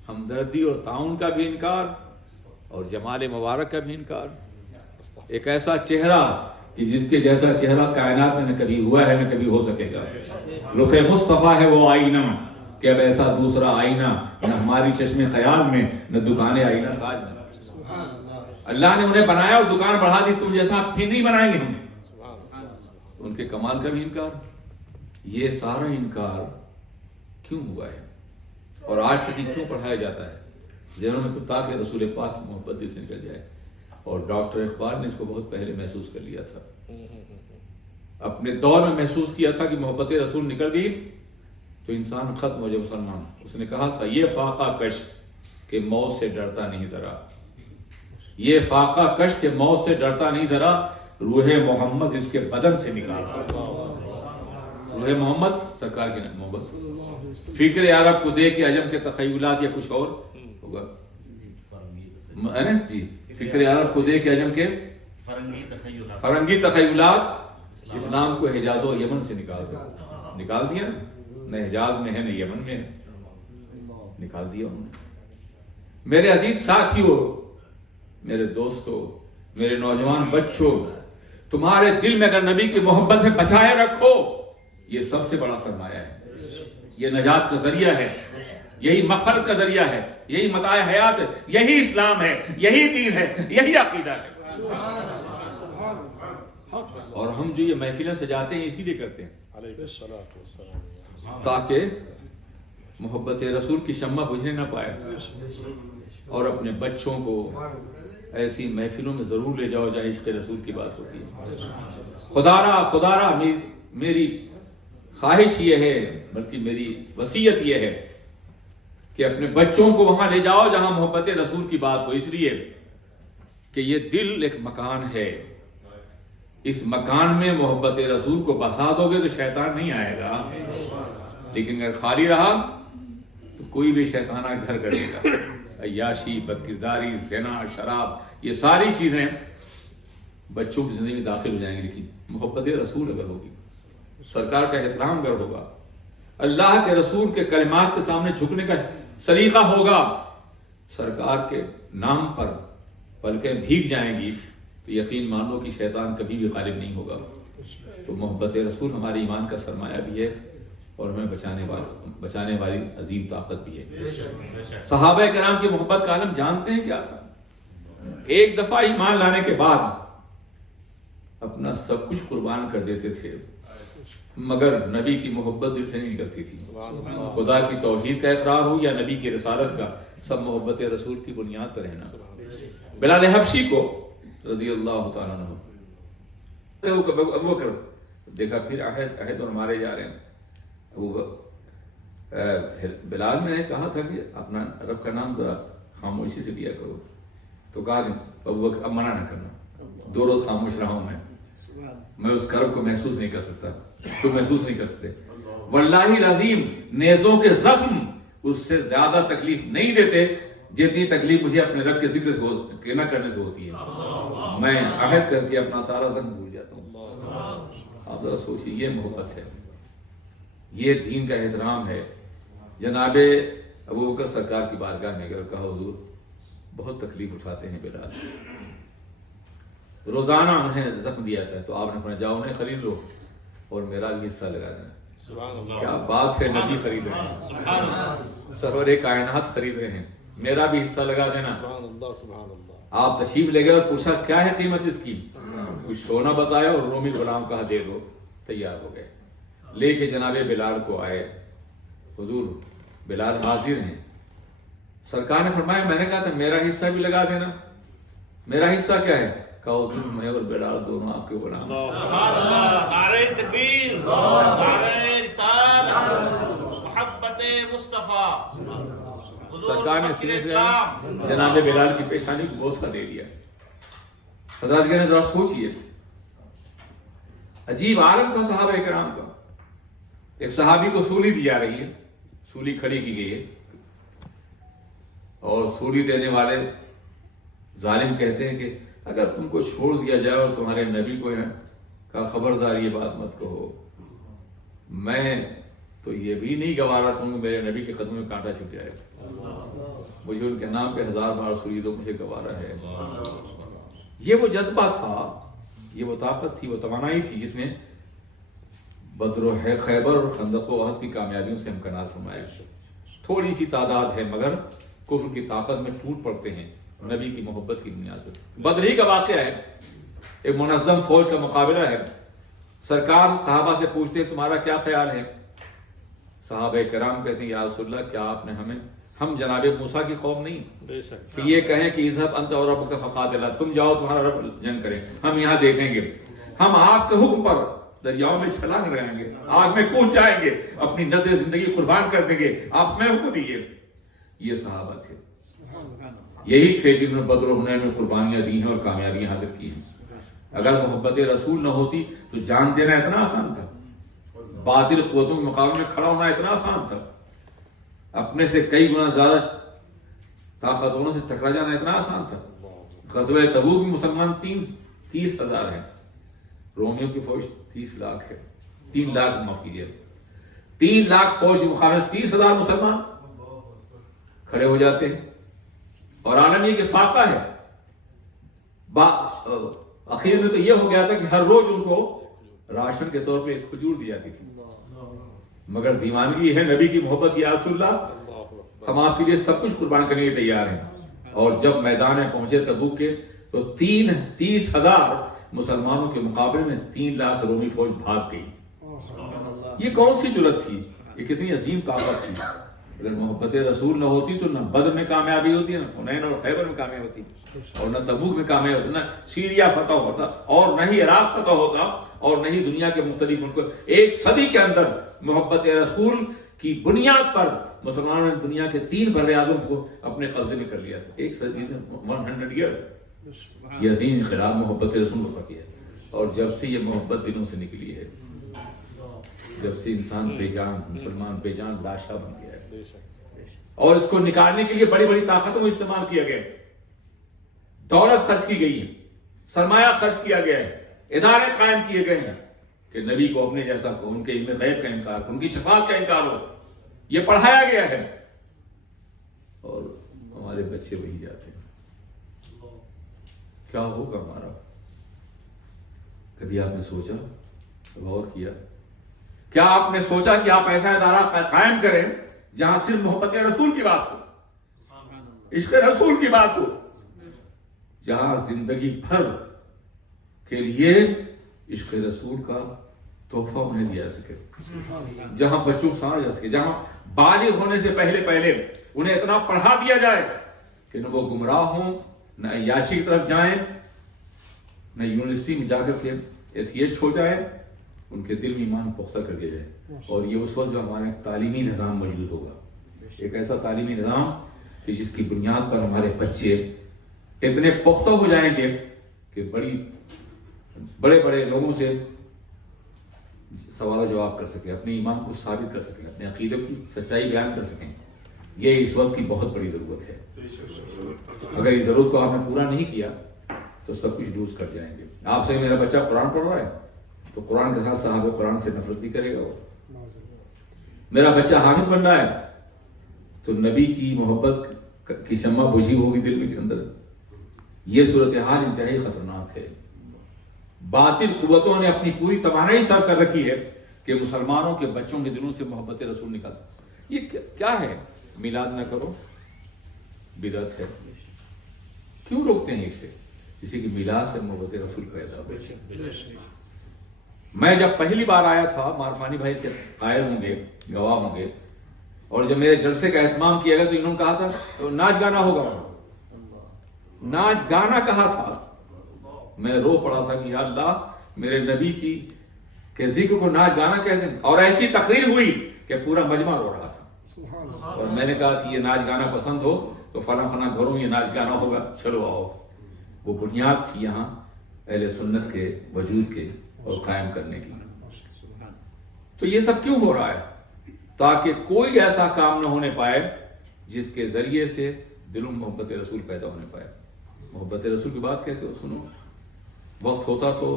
ہمدردی اور تعاون کا بھی انکار، اور جمال مبارک کا بھی انکار. ایک ایسا چہرہ کہ جس کے جیسا چہرہ کائنات میں نہ کبھی ہوا ہے نہ کبھی ہو سکے گا. رخ مصطفیٰ ہے وہ آئینہ کہ اب ایسا دوسرا آئینہ نہ ہماری چشم خیال میں، نہ دکان آئینہ ساز میں. اللہ نے انہیں بنایا اور دکان بڑھا دی، تم جیسا پھر نہیں بنائیں گے ہم. ان کے کمال کا بھی انکار. یہ سارا انکار کیوں ہوا ہے اور آج تک کیوں پڑھایا جاتا ہے؟ جنہوں نے تاکہ رسول پاک کی محبت دل سے نکل جائے. اور ڈاکٹر اقبال نے اس کو بہت پہلے محسوس کر لیا تھا، اپنے دور میں محسوس کیا تھا کہ محبت رسول نکل گئی تو انسان ختم ہو جائے مسلمان. اس نے کہا تھا یہ فاقہ کش کہ موت سے ڈرتا نہیں ذرا، یہ فاقہ کش کہ موت سے ڈرتا نہیں ذرا، روح محمد اس کے بدن سے نکالا. روح محمد سرکار کی محبت. فکر عرب کو دے کے عجم کے تخیلات یا کچھ اور ہوگا جی، فکر عرب کو دے کے عجم کے فرنگی تخیلات اسلام کو حجاز و یمن سے نکال دیا. نہ حجاز میں ہے نہ یمن میں ہے، نکال دیا انہوں نے. میرے عزیز ساتھیوں، میرے دوستوں، میرے نوجوان بچوں، تمہارے دل میں اگر نبی کی محبت ہے بچائے رکھو. یہ سب سے بڑا سرمایہ ہے، یہ نجات کا ذریعہ ہے، یہی مغفرت کا ذریعہ ہے، یہی متاع حیات ہے، یہی اسلام ہے، یہی دین ہے، یہی عقیدہ ہے. اور ہم جو یہ محفلیں سجاتے ہیں اسی لیے کرتے ہیں تاکہ محبت رسول کی شمع بجھنے نہ پائے. اور اپنے بچوں کو ایسی محفلوں میں ضرور لے جاؤ جہاں عشق رسول کی بات ہوتی ہے. خدا را میری خواہش یہ ہے، بلکہ میری وصیت یہ ہے کہ اپنے بچوں کو وہاں لے جاؤ جہاں محبت رسول کی بات ہو. اس لیے کہ یہ دل ایک مکان ہے، اس مکان میں محبت رسول کو بسا دو گے تو شیطان نہیں آئے گا، لیکن اگر خالی رہا تو کوئی بھی شیطانہ گھر کرے گا. عیاشی، بدکرداری، زنا، شراب، یہ ساری چیزیں بچوں کی زندگی میں داخل ہو جائیں گی. لیکن محبت رسول اگر ہوگی، سرکار کا احترام اگر ہوگا، اللہ کے رسول کے کلمات کے سامنے جھکنے کا سلیقہ ہوگا، سرکار کے نام پر پلکیں بھیگ جائیں گی، تو یقین مان لو کہ شیطان کبھی بھی غالب نہیں ہوگا. تو محبت رسول ہمارے ایمان کا سرمایہ بھی ہے اور ہمیں بچانے والی عظیم طاقت بھی ہے. صحابہ کرام کی محبت کا عالم جانتے ہیں کیا تھا؟ ایک دفعہ ایمان لانے کے بعد اپنا سب کچھ قربان کر دیتے تھے. مگر نبی کی محبت دل سے نہیں نکلتی تھی. خدا کی توحید کا اقرار ہو یا نبی کی رسالت کا، سب محبت رسول کی بنیاد پر رہنا. بلال حبشی کو رضی اللہ تعالیٰ عنہ ابو بکر دیکھا، پھر عہد اور مارے جا رہے ہیں. بلال نے کہا تھا کہ اپنا رب کا نام ذرا خاموشی سے لیا کرو، تو کہا کہ ابو بکر اب منع نہ کرنا، 2 روز خاموش رہا ہوں میں اس کرب کو محسوس نہیں کر سکتا، تو محسوس نہیں کر سکتے. واللہ العظیم نیزوں کے زخم اس سے زیادہ تکلیف نہیں دیتے جتنی تکلیف مجھے اپنے رب کے ذکر سے نہ کرنے سے ہوتی ہے. میں عہد کر کے اپنا سارا زخم بھول جاتا ہوں. آپ ذرا سوچیے، یہ محبت ہے، یہ دین کا احترام ہے. جناب ابو بکر سرکار کی بارگاہ میں گئے، کہا حضور بہت تکلیف اٹھاتے ہیں بلال، روزانہ انہیں زخم دیا جاتا ہے، تو آپ نے فرمایا جاؤ انہیں خرید لو اور میرا بھی حصہ لگا دینا. کیا بات ہے، نبی خرید رہے ہیں، سرور کائنات خرید رہے ہیں، میرا بھی حصہ لگا دینا. آپ تشریف لے گئے اور پوچھا کیا ہے قیمت اس کی، کچھ سونا بتایا اور رومی غلام کہا دے دو، تیار ہو گئے. لے کے جناب بلال کو آئے، حضور بلال حاضر ہیں. سرکار نے فرمایا میں نے کہا تھا میرا حصہ بھی لگا دینا. میرا حصہ کیا ہے؟ کہا حضور میں اور بلال دونوں آپ کے غلام. سبحان اللہ، نعرہ تکبیر، نعرہ رسالت، محبت مصطفیٰ. سرکار نے سینے سے جناب بلال کی پیشانی کو بوسہ دے دیا. حضرات نے ذرا سوچئے، عجیب عالم تھا صحابہ کرام کا. ایک صحابی کو سولی دی جا رہی ہے، سولی کھڑی کی گئی ہے، اور سولی دینے والے ظالم کہتے ہیں کہ اگر تم کو چھوڑ دیا جائے اور تمہارے نبی کو کہا خبردار یہ بات مت کہو، میں تو یہ بھی نہیں گوارا کروں کہ میرے نبی کے قدموں میں کانٹا چھپ جائے. مجھے ان کے نام پہ 1000 بار سولی دو، مجھے گوارا ہے. یہ وہ جذبہ تھا، یہ وہ طاقت تھی، وہ توانائی تھی جس نے بدر و خیبر اور خندق و احد کی کامیابیوں سے امکنات فرمائے. تھوڑی سی تعداد ہے مگر کفر کی طاقت میں ٹوٹ پڑتے ہیں نبی کی محبت کی بنیاد پر. بدر ہی کا واقعہ ہے، ایک منظم فوج کا مقابلہ ہے. سرکار صحابہ سے پوچھتے ہیں تمہارا کیا خیال ہے؟ صحابہ کرام کہتے ہیں یا رسول اللہ کیا آپ نے ہم جناب موسیٰ کی قوم نہیں کہ یہ کہیں کہ اذهب انت وربک فقاتلا، تم جاؤ تمہارا رب جنگ کرے، ہم یہاں دیکھیں گے. ہم آپ کے حکم پر دریاؤں میں چھلانگ لگائیں گے، آگ میں کود جائیں گے، اپنی نظر زندگی قربان کر دیں گے، آپ میں حکم دیجیے. یہ صحابہ تھے، یہی تھے جنہوں نے بدر و حنین میں قربانیاں دی ہیں اور کامیابیاں حاصل کی ہیں. اگر محبت رسول نہ ہوتی تو جان دینا اتنا آسان تھا، باطل قوتوں کے مقابلے میں کھڑا ہونا اتنا آسان تھا، اپنے سے کئی گنا زیادہ طاقتوروں سے ٹکرا جانا اتنا آسان تھا. غزوہ تبوک میں مسلمان 30,000 ہیں، رومیوں کی فوج 30 لاکھ ہے. 3 لاکھ معاف کیجیے، 3 لاکھ فوج کے مقابلے 30,000 مسلمان کھڑے ہو جاتے ہیں. اور عالم یہ کہ فاقہ ہے. اخیر میں تو یہ ہو گیا تھا کہ ہر روز ان کو راشن کے طور پہ کھجور دی جاتی تھی. مگر دیوانگی ہے نبی کی محبت، یا رسول اللہ ہم آپ کے لیے سب کچھ قربان کرنے کے تیار ہیں. اور جب میدان میں پہنچے تبوک کے تو 30,000 مسلمانوں کے مقابلے میں 3 لاکھ رومی فوج بھاگ گئی. یہ کون سی جرت تھی، یہ کتنی عظیم طاقت تھی. اگر محبت رسول نہ ہوتی تو نہ بدر میں کامیابی ہوتی، نہ حنین اور خیبر میں کامیابی ہوتی، اور نہ تبوک میں کامیابی ہوتی، نہ سیریا فتح ہوتا، اور نہ ہی عراق فتح ہوتا، اور نہ ہی دنیا کے مختلف ملکوں. 1 صدی کے اندر محبت رسول کی بنیاد پر مسلمانوں نے دنیا کے 3 بر اعظم کو اپنے قبضے میں کر لیا تھا. 1 صدی میں 100 ایئرس یہ عظیم انقلاب محبت رسول کو کیا. اور جب سے یہ محبت دلوں سے نکلی ہے، جب سے انسان بے جان، مسلمان بے جان لاشا بن گیا ہے، اور اس کو نکالنے کے لیے بڑی بڑی طاقتوں کو استعمال کیا گیا، دولت خرچ کی گئی ہے، سرمایہ خرچ کیا گیا ہے، ادارے قائم کیے گئے ہیں کہ نبی کو اپنے جیسا کو، ان کے علم غیب کا انکار ہو، ان کی شفاعت کا انکار ہو، یہ پڑھایا گیا ہے. اور ہمارے بچے وہی جاتے ہیں. کیا ہوگا ہمارا؟ کبھی آپ نے سوچا، غور کیا؟ کیا آپ نے سوچا کہ آپ ایسا ادارہ قائم کریں جہاں صرف محبت رسول کی بات ہو، عشق رسول کی بات ہو، جہاں زندگی بھر کے لیے عشق رسول کا تحفہ انہیں دیا جا سکے، جہاں بچوں کو سنبھالا جا سکے، جہاں بالغ ہونے سے پہلے انہیں اتنا پڑھا دیا جائے کہ نہ وہ گمراہ ہوں، نہ عیاشی کی طرف جائیں، نہ یونیورسٹی میں جا کر کے ایتھیسٹ ہو جائے، ان کے دل میں ایمان پختہ کر دیا جائے۔ اور یہ اس وقت جو ہمارا تعلیمی نظام موجود ہوگا، ایک ایسا تعلیمی نظام کہ جس کی بنیاد پر ہمارے بچے اتنے پختہ ہو جائیں گے کہ بڑے بڑے لوگوں سے سوال و جواب کر سکیں، اپنے ایمان کو ثابت کر سکیں، اپنے عقیدے کی سچائی بیان کر سکیں۔ یہ اس وقت کی بہت بڑی ضرورت ہے۔ اگر اس ضرورت کو آپ نے پورا نہیں کیا تو سب کچھ لوز کر جائیں گے۔ آپ سے میرا بچہ قرآن پڑھ رہا ہے تو قرآن کے ساتھ صحابہ قرآن سے نفرت بھی کرے گا وہ۔ میرا بچہ حافظ بن رہا ہے تو نبی کی محبت کی شمع بجھی ہوگی دل میں کے اندر۔ یہ صورتحال انتہائی خطرناک ہے۔ باطل قوتوں نے اپنی پوری توانائی صرف کر رکھی ہے کہ مسلمانوں کے بچوں کے دلوں سے محبت رسول نکال۔ یہ کیا ہے؟ میلاد نہ کرو، بدعت ہے۔ کیوں روکتے ہیں اس سے؟ اسی کی میلاد سے محبت رسول پیدا ہو۔ میں جب پہلی بار آیا تھا، مارفانی بھائی اس کے قائل ہوں گے، گواہ ہوں گے، اور جب میرے جلسے کا اہتمام کیا گیا تو انہوں نے کہا تھا تو ناچ گانا ہوگا، ناچ گانا کہا تھا۔ میں رو پڑا تھا کہ یا اللہ، میرے نبی کی کہ ذکر کو ناچ گانا کہتے ہیں، اور ایسی تقریر ہوئی کہ پورا مجمع رو رہا تھا۔ اور میں نے کہا کہ یہ ناچ گانا پسند ہو تو فلاں فلاں گھروں یہ ناچ گانا ہوگا، چلو آؤ۔ وہ بنیاد تھی یہاں اہل سنت کے وجود کے اور قائم کرنے کی۔ تو یہ سب کیوں ہو رہا ہے؟ تاکہ کوئی ایسا کام نہ ہونے پائے جس کے ذریعے سے دلوں میں محبت رسول پیدا ہونے پائے۔ محبت رسول کی بات کہتے ہو، سنو، وقت ہوتا تو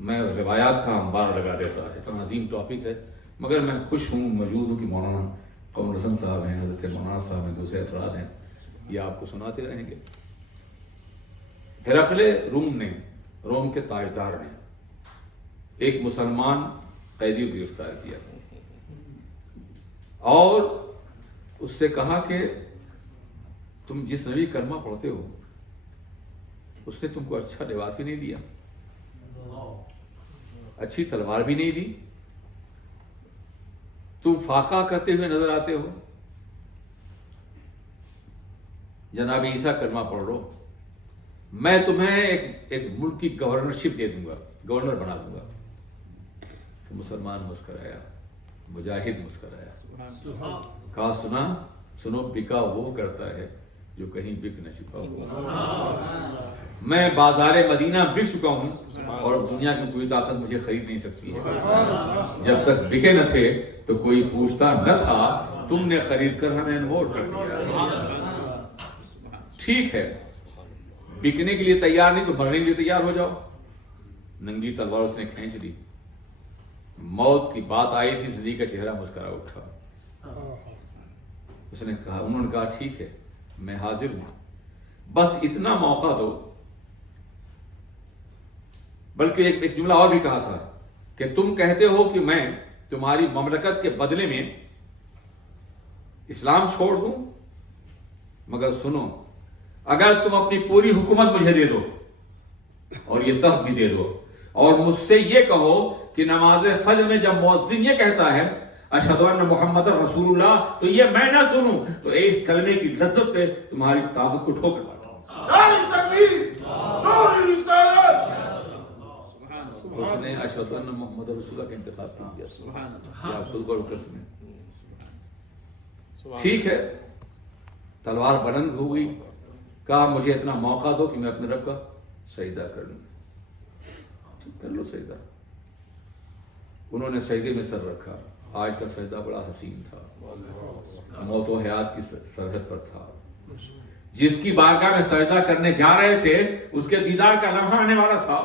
میں روایات کا انبار لگا دیتا، اتنا عظیم ٹاپک ہے، مگر میں خوش ہوں، موجود ہوں کہ مولانا قمر حسن صاحب ہیں، حضرت مولانا صاحب ہیں، دوسرے افراد ہیں، یہ آپ کو سناتے رہیں گے۔ ہرقل روم کے تاجدار نے ایک مسلمان قیدی کو گرفتار کیا اور اس سے کہا کہ تم جس نبی کلمہ پڑھتے ہو اس نے تم کو اچھا لباس بھی نہیں دیا، اچھی تلوار بھی نہیں دی، تم فاقہ کرتے ہوئے نظر آتے ہو، جناب عیسیٰ کلمہ پڑھ لو، میں تمہیں ایک ملک کی گورنرشپ دے دوں گا، گورنر بنا دوں گا۔ تو مسلمان مسکرایا، مجاہد مسکرایا، کہا سنو، بکا وہ کرتا ہے جو کہیں بک نہ چکا ہو۔ میں بازار مدینہ بک چکا ہوں اور دنیا کی کوئی طاقت مجھے خرید نہیں سکتی ہے۔ جب تک بکے نہ تھے تو کوئی پوچھتا نہ تھا، تم نے خرید کر ہمیں انمول کر دیا۔ ٹھیک ہے، بکنے کے لیے تیار نہیں تو مرنے کے لیے تیار ہو جاؤ۔ ننگی تلوار اس نے کھینچ لی، موت کی بات آئی تھی، صدیق کا چہرہ مسکرا اٹھا۔ اس نے کہا، انہوں نے کہا ٹھیک ہے میں حاضر ہوں، بس اتنا موقع دو۔ بلکہ ایک جملہ اور بھی کہا تھا کہ تم کہتے ہو کہ میں تمہاری مملکت کے بدلے میں اسلام چھوڑ دوں، مگر سنو، اگر تم اپنی پوری حکومت مجھے دے دو اور یہ تخت بھی دے دو اور مجھ سے یہ کہو کہ نماز فجر میں جب مؤذن یہ کہتا ہے اشہد ان محمد رسول اللہ تو یہ میں نہ سنوں تو اس کلمے کی لذت پہ تمہاری طاقت کو ٹھوکر ماروں۔ نعرہ تکبیر، نعرہ رسالت۔ اس نے اشہد ان محمد رسول اللہ کا انتخاب کیا، کہ آپ خود غور کر سکیں۔ ٹھیک ہے، تلوار بلند ہو گئی، کہا مجھے اتنا موقع دو کہ میں اپنے رب کا سجدہ کر لوں۔ کر لو سجدہ۔ انہوں نے سجدے میں سر رکھا۔ آج کا سجدہ بڑا حسین تھا، موت و حیات کی سرحد پر تھا۔ جس کی بارگاہ میں سجدہ کرنے جا رہے تھے اس کے دیدار کا لمحہ آنے والا تھا۔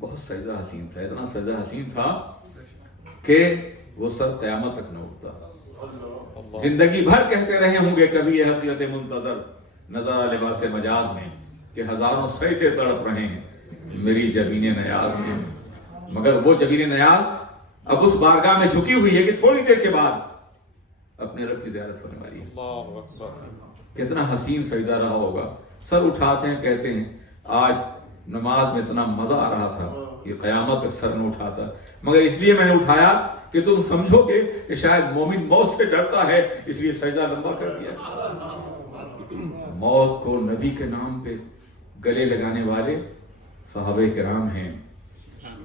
بہت سجدہ حسین تھا، اتنا سجدہ حسین تھا کہ وہ سر قیامت تک نہ اٹھتا۔ زندگی بھر کہتے رہے ہوں گے کبھی یہ حقیقت منتظر نظر لباس مجاز میں کہ ہزاروں سجدے تڑپ رہے ہیں میری جبین نیاز میں، مگر وہ جبین نیاز اب اس بارگاہ میں جھکی ہوئی ہے کہ تھوڑی دیر کے بعد اپنے رب کی زیارت ہونے والی ہے۔ کتنا حسین سجدہ رہا ہوگا۔ سر اٹھاتے ہیں، کہتے ہیں آج نماز میں اتنا مزہ آ رہا تھا کہ قیامت تک سر نہ اٹھاتا، مگر اس لیے میں نے اٹھایا کہ تم سمجھو گے کہ شاید مومن موت سے ڈرتا ہے، اس لیے سجدہ لمبا کر دیا۔ موت کو نبی کے نام پہ گلے لگانے والے صحابہ کرام ہیں،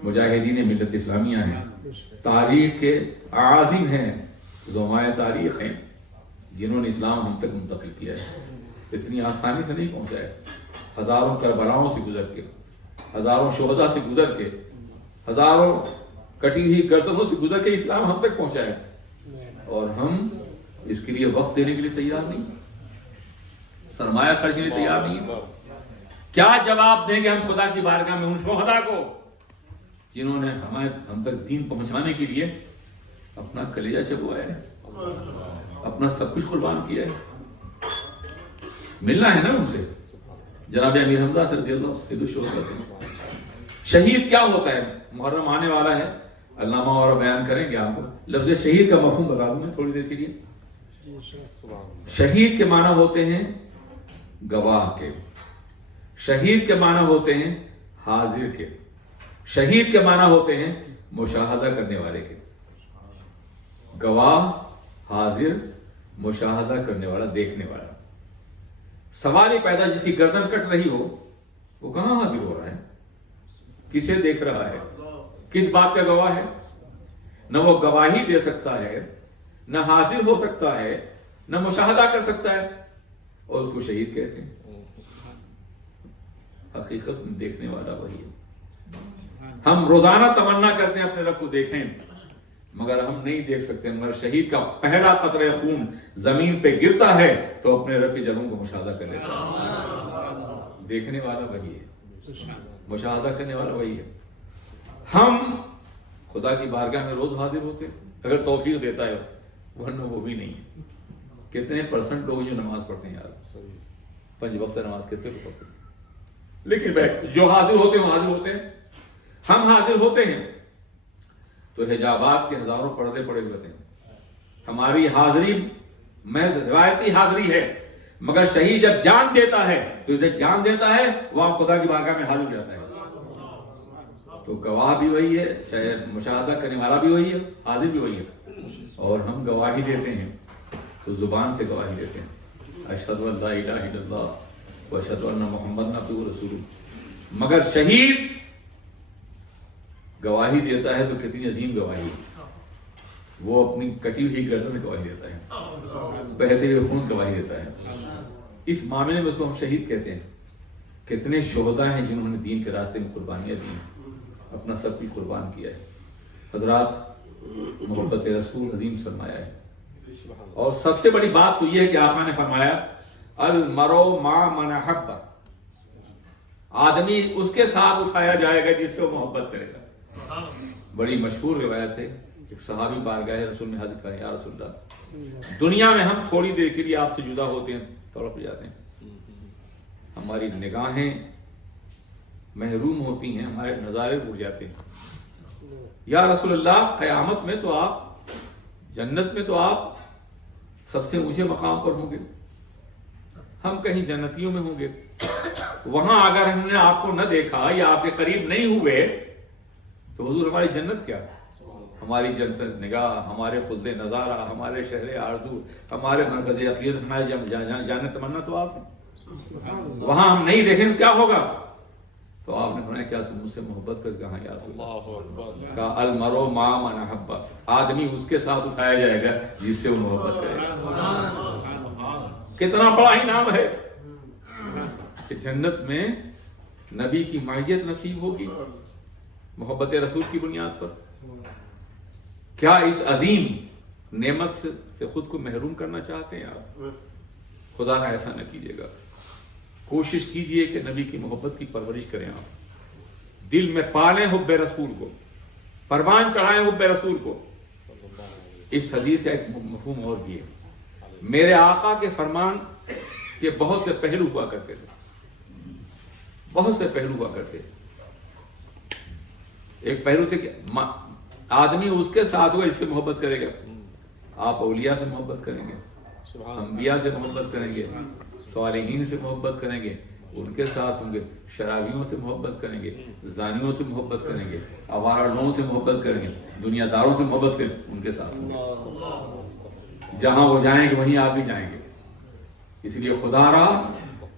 مجاہدین ملت اسلامیہ ہیں، تاریخ کے عظیم ہیں، زمائے تاریخ ہیں، جنہوں نے اسلام ہم تک منتقل کیا ہے۔ اتنی آسانی سے نہیں پہنچا ہے، ہزاروں کربلاؤں سے گزر کے، ہزاروں شہداء سے گزر کے، ہزاروں کٹی ہوئی گردنوں سے گزر کے اسلام ہم تک پہنچا ہے، اور ہم اس کے لیے وقت دینے کے لیے تیار نہیں، سرمایہ خرچ کے لیے تیار نہیں ہیں۔ کیا جواب دیں گے ہم خدا کی بارگاہ میں ان شہداء کو جنہوں نے ہم تک دین پہنچانے کے لیے اپنا کلیجہ چبوایا ہے، اپنا سب کچھ قربان کیا ہے؟ ملنا ہے نا ان سے۔ جناب امیر حمزہ سے رضی اللہ سید الشہداء سے۔ شہید کیا ہوتا ہے؟ محرم آنے والا ہے، علامہ اور بیان کریں گے آپ کو۔ لفظ شہید کا مفہوم بتا دوں میں تھوڑی دیر کے لیے۔ شہید کے معنی ہوتے ہیں گواہ کے، شہید کے معنی ہوتے ہیں حاضر کے، شہید کے معنی ہوتے ہیں مشاہدہ کرنے والے کے۔ گواہ، حاضر، مشاہدہ کرنے والا، دیکھنے والا۔ سوال ہی پیدا، جس کی گردن کٹ رہی ہو وہ کہاں حاضر ہو رہا ہے؟ کسے دیکھ رہا ہے؟ کس بات کا گواہ ہے؟ نہ وہ گواہی دے سکتا ہے، نہ حاضر ہو سکتا ہے، نہ مشاہدہ کر سکتا ہے، اور اس کو شہید کہتے ہیں۔ حقیقت میں دیکھنے والا وہی ہے۔ ہم روزانہ تمنا کرتے ہیں اپنے رب کو دیکھیں، مگر ہم نہیں دیکھ سکتے۔ مگر شہید کا پہلا قطرہ خون زمین پہ گرتا ہے تو اپنے رب کی جلوں کو مشاہدہ کر لیتا ہے۔ دیکھنے والا وہی ہے، مشاہدہ کرنے والا وہی ہے۔ ہم خدا کی بارگاہ میں روز حاضر ہوتے اگر توفیق دیتا ہے، ورنہ وہ بھی نہیں ہے۔ کتنے پرسنٹ لوگ جو نماز پڑھتے ہیں یار، 5 وقت نماز کتنے لوگ پڑھتے ہیں، لیکن جو حاضر ہوتے ہیں وہ حاضر ہوتے ہیں۔ ہم حاضر ہوتے ہیں تو حجابات کے ہزاروں پردے پڑے ہوئے ہیں۔ ہماری حاضری محض روایتی حاضری ہے، مگر شہید جب جان دیتا ہے تو جب جان دیتا ہے وہاں خدا کی بارگاہ میں حاضر ہو جاتا ہے۔ تو گواہ بھی وہی ہے، مشاہدہ کرنے والا بھی وہی ہے، حاضر بھی وہی ہے۔ اور ہم گواہی دیتے ہیں تو زبان سے گواہی دیتے ہیں، اشہد ان لا الہ الا اللہ و اشہد ان محمد عبدہ و رسولہ۔ مگر شہید گواہی دیتا ہے تو کتنی عظیم گواہی ہے، وہ اپنی کٹی ہوئی گردن سے گواہی دیتا ہے، بہتے ہوئے خون گواہی دیتا ہے۔ اس معاملے میں اس کو ہم شہید کہتے ہیں۔ کتنے شہداء ہیں جنہوں نے دین کے راستے میں قربانیاں دی ہیں، اپنا سب کچھ قربان کیا ہے۔ حضرات، محبت رسول عظیم سرمایہ ہے، اور سب سے بڑی بات تو یہ ہے کہ آقا نے فرمایا المرء مع من احب، آدمی اس کے ساتھ اٹھایا جائے گا جس سے وہ محبت کرے گا۔ بڑی مشہور روایت ہے، ایک صحابی بارگاہ رسول میں حاضر کہا، یا رسول اللہ، دنیا میں ہم تھوڑی دیر کے لیے آپ سے جدا ہوتے ہیں، تڑپ جاتے ہیں، ہماری نگاہیں محروم ہوتی ہیں، ہمارے نظارے اڑ جاتے ہیں۔ یا رسول اللہ، قیامت میں تو آپ، جنت میں تو آپ سب سے اونچے مقام پر ہوں گے، ہم کہیں جنتیوں میں ہوں گے، وہاں اگر ہم نے آپ کو نہ دیکھا یا آپ کے قریب نہیں ہوئے تو حضور ہماری جنت کیا؟ ہماری جنت نگاہ، ہمارے خلد نظارہ، ہمارے شہر آرزو، ہمارے مرکز عقیدت، ہمارے جانے تمنا تو آپ ہیں۔ وہاں ہم نہیں دیکھیں تو کیا ہوگا؟ تو آپ نے فرمایا، کیا تم مجھ سے محبت کر؟ کہا یا رسول اللہ، کہا المرء مع من احب، آدمی اس کے ساتھ اٹھایا جائے گا جس سے وہ محبت کرے گا۔ کتنا بڑا انعام ہے کہ جنت میں نبی کی معیت نصیب ہوگی محبت رسول کی بنیاد پر۔ کیا اس عظیم نعمت سے خود کو محروم کرنا چاہتے ہیں آپ؟ خدا نہ ایسا نہ کیجیے گا۔ کوشش کیجئے کہ نبی کی محبت کی پرورش کریں، آپ دل میں پالیں حب رسول کو، پروان چڑھائیں حب رسول کو۔ اس حدیث کا ایک مفہوم اور بھی ہے، میرے آقا کے فرمان کے بہت سے پہلو ہوا کرتے تھے، بہت سے پہلو ہوا کرتے تھے۔ ایک پہلو تھے کہ آدمی اس کے ساتھ ہوگا جس سے محبت کرے گا۔ آپ اولیاء سے محبت کریں گے، انبیاء سے محبت کریں گے، صالحین سے محبت کریں گے، ان کے ساتھ ہوں گے، شرابیوں سے محبت کریں گے، زانیوں سے محبت کریں گے، آوارہ لوگوں سے محبت کریں گے، دنیا داروں سے محبت کریں گے، ان کے ساتھ ہوں گے۔ جہاں وہ جائیں گے وہیں آپ بھی جائیں گے۔ اس لیے خدا را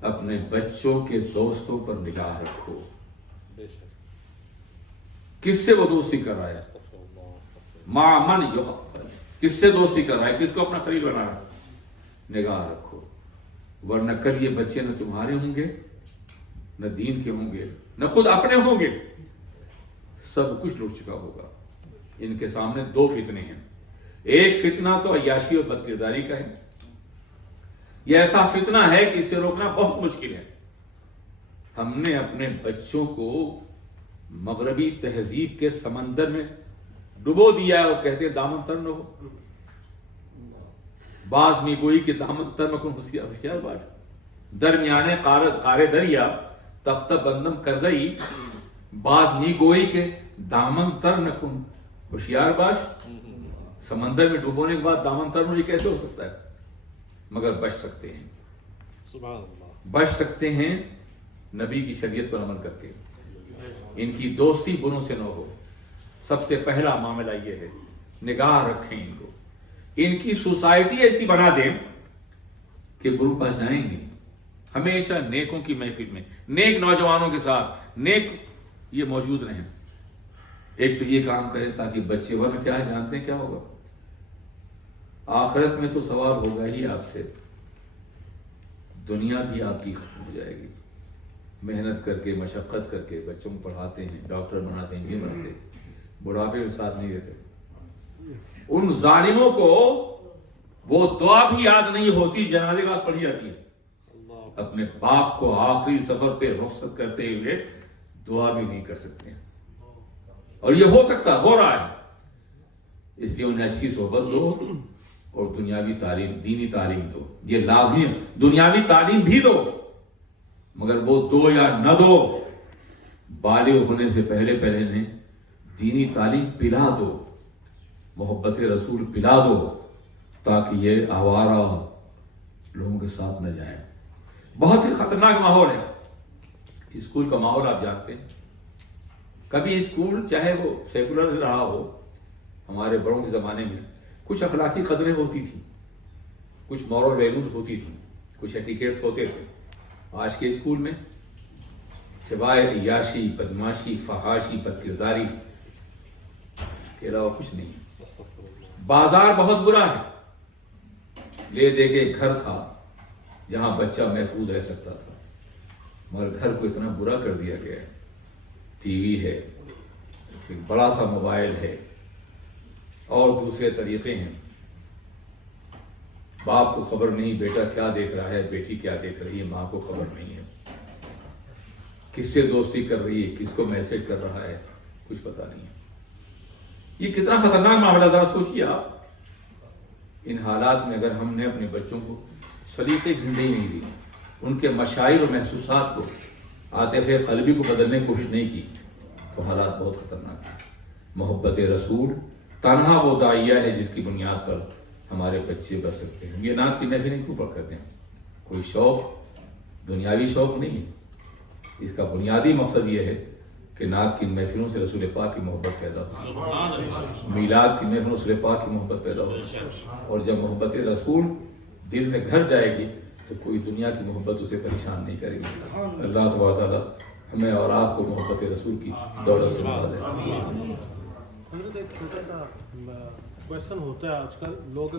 اپنے بچوں کے دوستوں پر نگاہ رکھو، کس سے وہ دوستی کر رہا ہے، مع من یحب، کس سے دوستی کر رہا ہے، کس کو اپنا قریب بنا رہا ہے، نگاہ رکھو، ورنہ کل یہ بچے نہ تمہارے ہوں گے، نہ دین کے ہوں گے، نہ خود اپنے ہوں گے، سب کچھ لٹ چکا ہوگا۔ ان کے سامنے دو فتنے ہیں، ایک فتنہ تو عیاشی اور بد کرداری کا ہے، یہ ایسا فتنہ ہے کہ اسے روکنا بہت مشکل ہے۔ ہم نے اپنے بچوں کو مغربی تہذیب کے سمندر میں ڈبو دیا ہے، اور کہتے ہیں دامن تر نہ ہو، بعض می گوئی کہ دامن تر نہ کن ہوشیار باش، درمیانے قارے دریا تختہ بندم کر دئی، بعض می گوئی کہ دامن تر نہ کن ہوشیار باش۔ سمندر میں ڈوبونے کے بعد دامن تر یہ کیسے ہو سکتا ہے؟ مگر بچ سکتے ہیں، سبحان اللہ، بچ سکتے ہیں نبی کی شریعت پر عمل کر کے۔ ان کی دوستی بروں سے نہ ہو، سب سے پہلا معاملہ یہ ہے، نگاہ رکھیں ان کو، ان کی سوسائٹی ایسی بنا دیں کہ بروں پاس جائیں گے، ہمیشہ نیکوں کی محفل میں نیک نوجوانوں کے ساتھ نیک یہ موجود رہیں۔ ایک تو یہ کام کریں تاکہ بچے، ورنہ کیا ہے جانتے ہیں کیا ہوگا؟ آخرت میں تو سوال ہوگا ہی آپ سے، دنیا بھی آپ کی ختم ہو جائے گی۔ محنت کر کے، مشقت کر کے بچوں کو پڑھاتے ہیں، ڈاکٹر بناتے ہیں، یہ بناتے ہیں، بڑھاپے میں ساتھ نہیں دیتے۔ ان ظالموں کو وہ دعا بھی یاد نہیں ہوتی، جنازے بعد پڑھی جاتی ہے، اپنے باپ کو آخری سفر پہ رخصت کرتے ہوئے دعا بھی نہیں کر سکتے ہیں۔ اور یہ ہو سکتا، ہو رہا ہے، اس لیے انہیں اچھی صحبت دو اور دنیاوی تعلیم، دینی تعلیم دو، یہ لازمی ہے، دنیاوی تعلیم بھی دو، مگر وہ دو یا نہ دو، بالغ ہونے سے پہلے انہیں دینی تعلیم پلا دو، محبت رسول پلا دو، تاکہ یہ آوارہ لوگوں کے ساتھ نہ جائیں۔ بہت ہی خطرناک ماحول ہے اسکول کا ماحول، آپ جانتے ہیں۔ کبھی اسکول چاہے وہ سیکولر رہا ہو، ہمارے بڑوں کے زمانے میں کچھ اخلاقی قدریں ہوتی تھیں، کچھ مورل ویلیوز ہوتی تھیں، کچھ ایٹیکیٹس ہوتے تھے۔ آج کے اسکول میں سوائے عیاشی، بدماشی، فحاشی، بد کرداری کے علاوہ کچھ نہیں۔ بازار بہت برا ہے، لے دے کے گھر تھا جہاں بچہ محفوظ رہ سکتا تھا، مگر گھر کو اتنا برا کر دیا گیا ہے، ٹی وی ہے، ایک بڑا سا موبائل ہے، اور دوسرے طریقے ہیں، باپ کو خبر نہیں بیٹا کیا دیکھ رہا ہے، بیٹی کیا دیکھ رہی ہے، ماں کو خبر نہیں ہے، کس سے دوستی کر رہی ہے، کس کو میسج کر رہا ہے، کچھ پتہ نہیں ہے۔ یہ کتنا خطرناک معاملہ، ذرا سوچیے آپ۔ ان حالات میں اگر ہم نے اپنے بچوں کو سلیقے کی زندگی نہیں دی، ان کے مشاعر اور محسوسات کو، عاطفے قلبی کو بدلنے کی کوشش نہیں کی، تو حالات بہت خطرناک ہیں۔ محبت رسول تنہا وہ داعیہ ہے جس کی بنیاد پر ہمارے بچے بچ سکتے ہیں۔ یہ نعت کی محفلیں کیوں پڑھ کرتے ہیں؟ کوئی شوق، دنیاوی شوق نہیں ہے، اس کا بنیادی مقصد یہ ہے کہ نعت کی محفلوں سے رسول پاک کی محبت پیدا ہو، میلاد کی محفلوں سے رسول پاک کی محبت پیدا ہو، اور جب محبت رسول دل میں گھر جائے گی تو کوئی دنیا کی محبت اسے پریشان نہیں کرے گی۔ اللہ تبارک و تعالیٰ ہمیں اور آپ کو محبت رسول کی دولت سے نوازے۔ حضرت ایک چھوٹا سا کویشچن ہوتا ہے آج کل، لوگ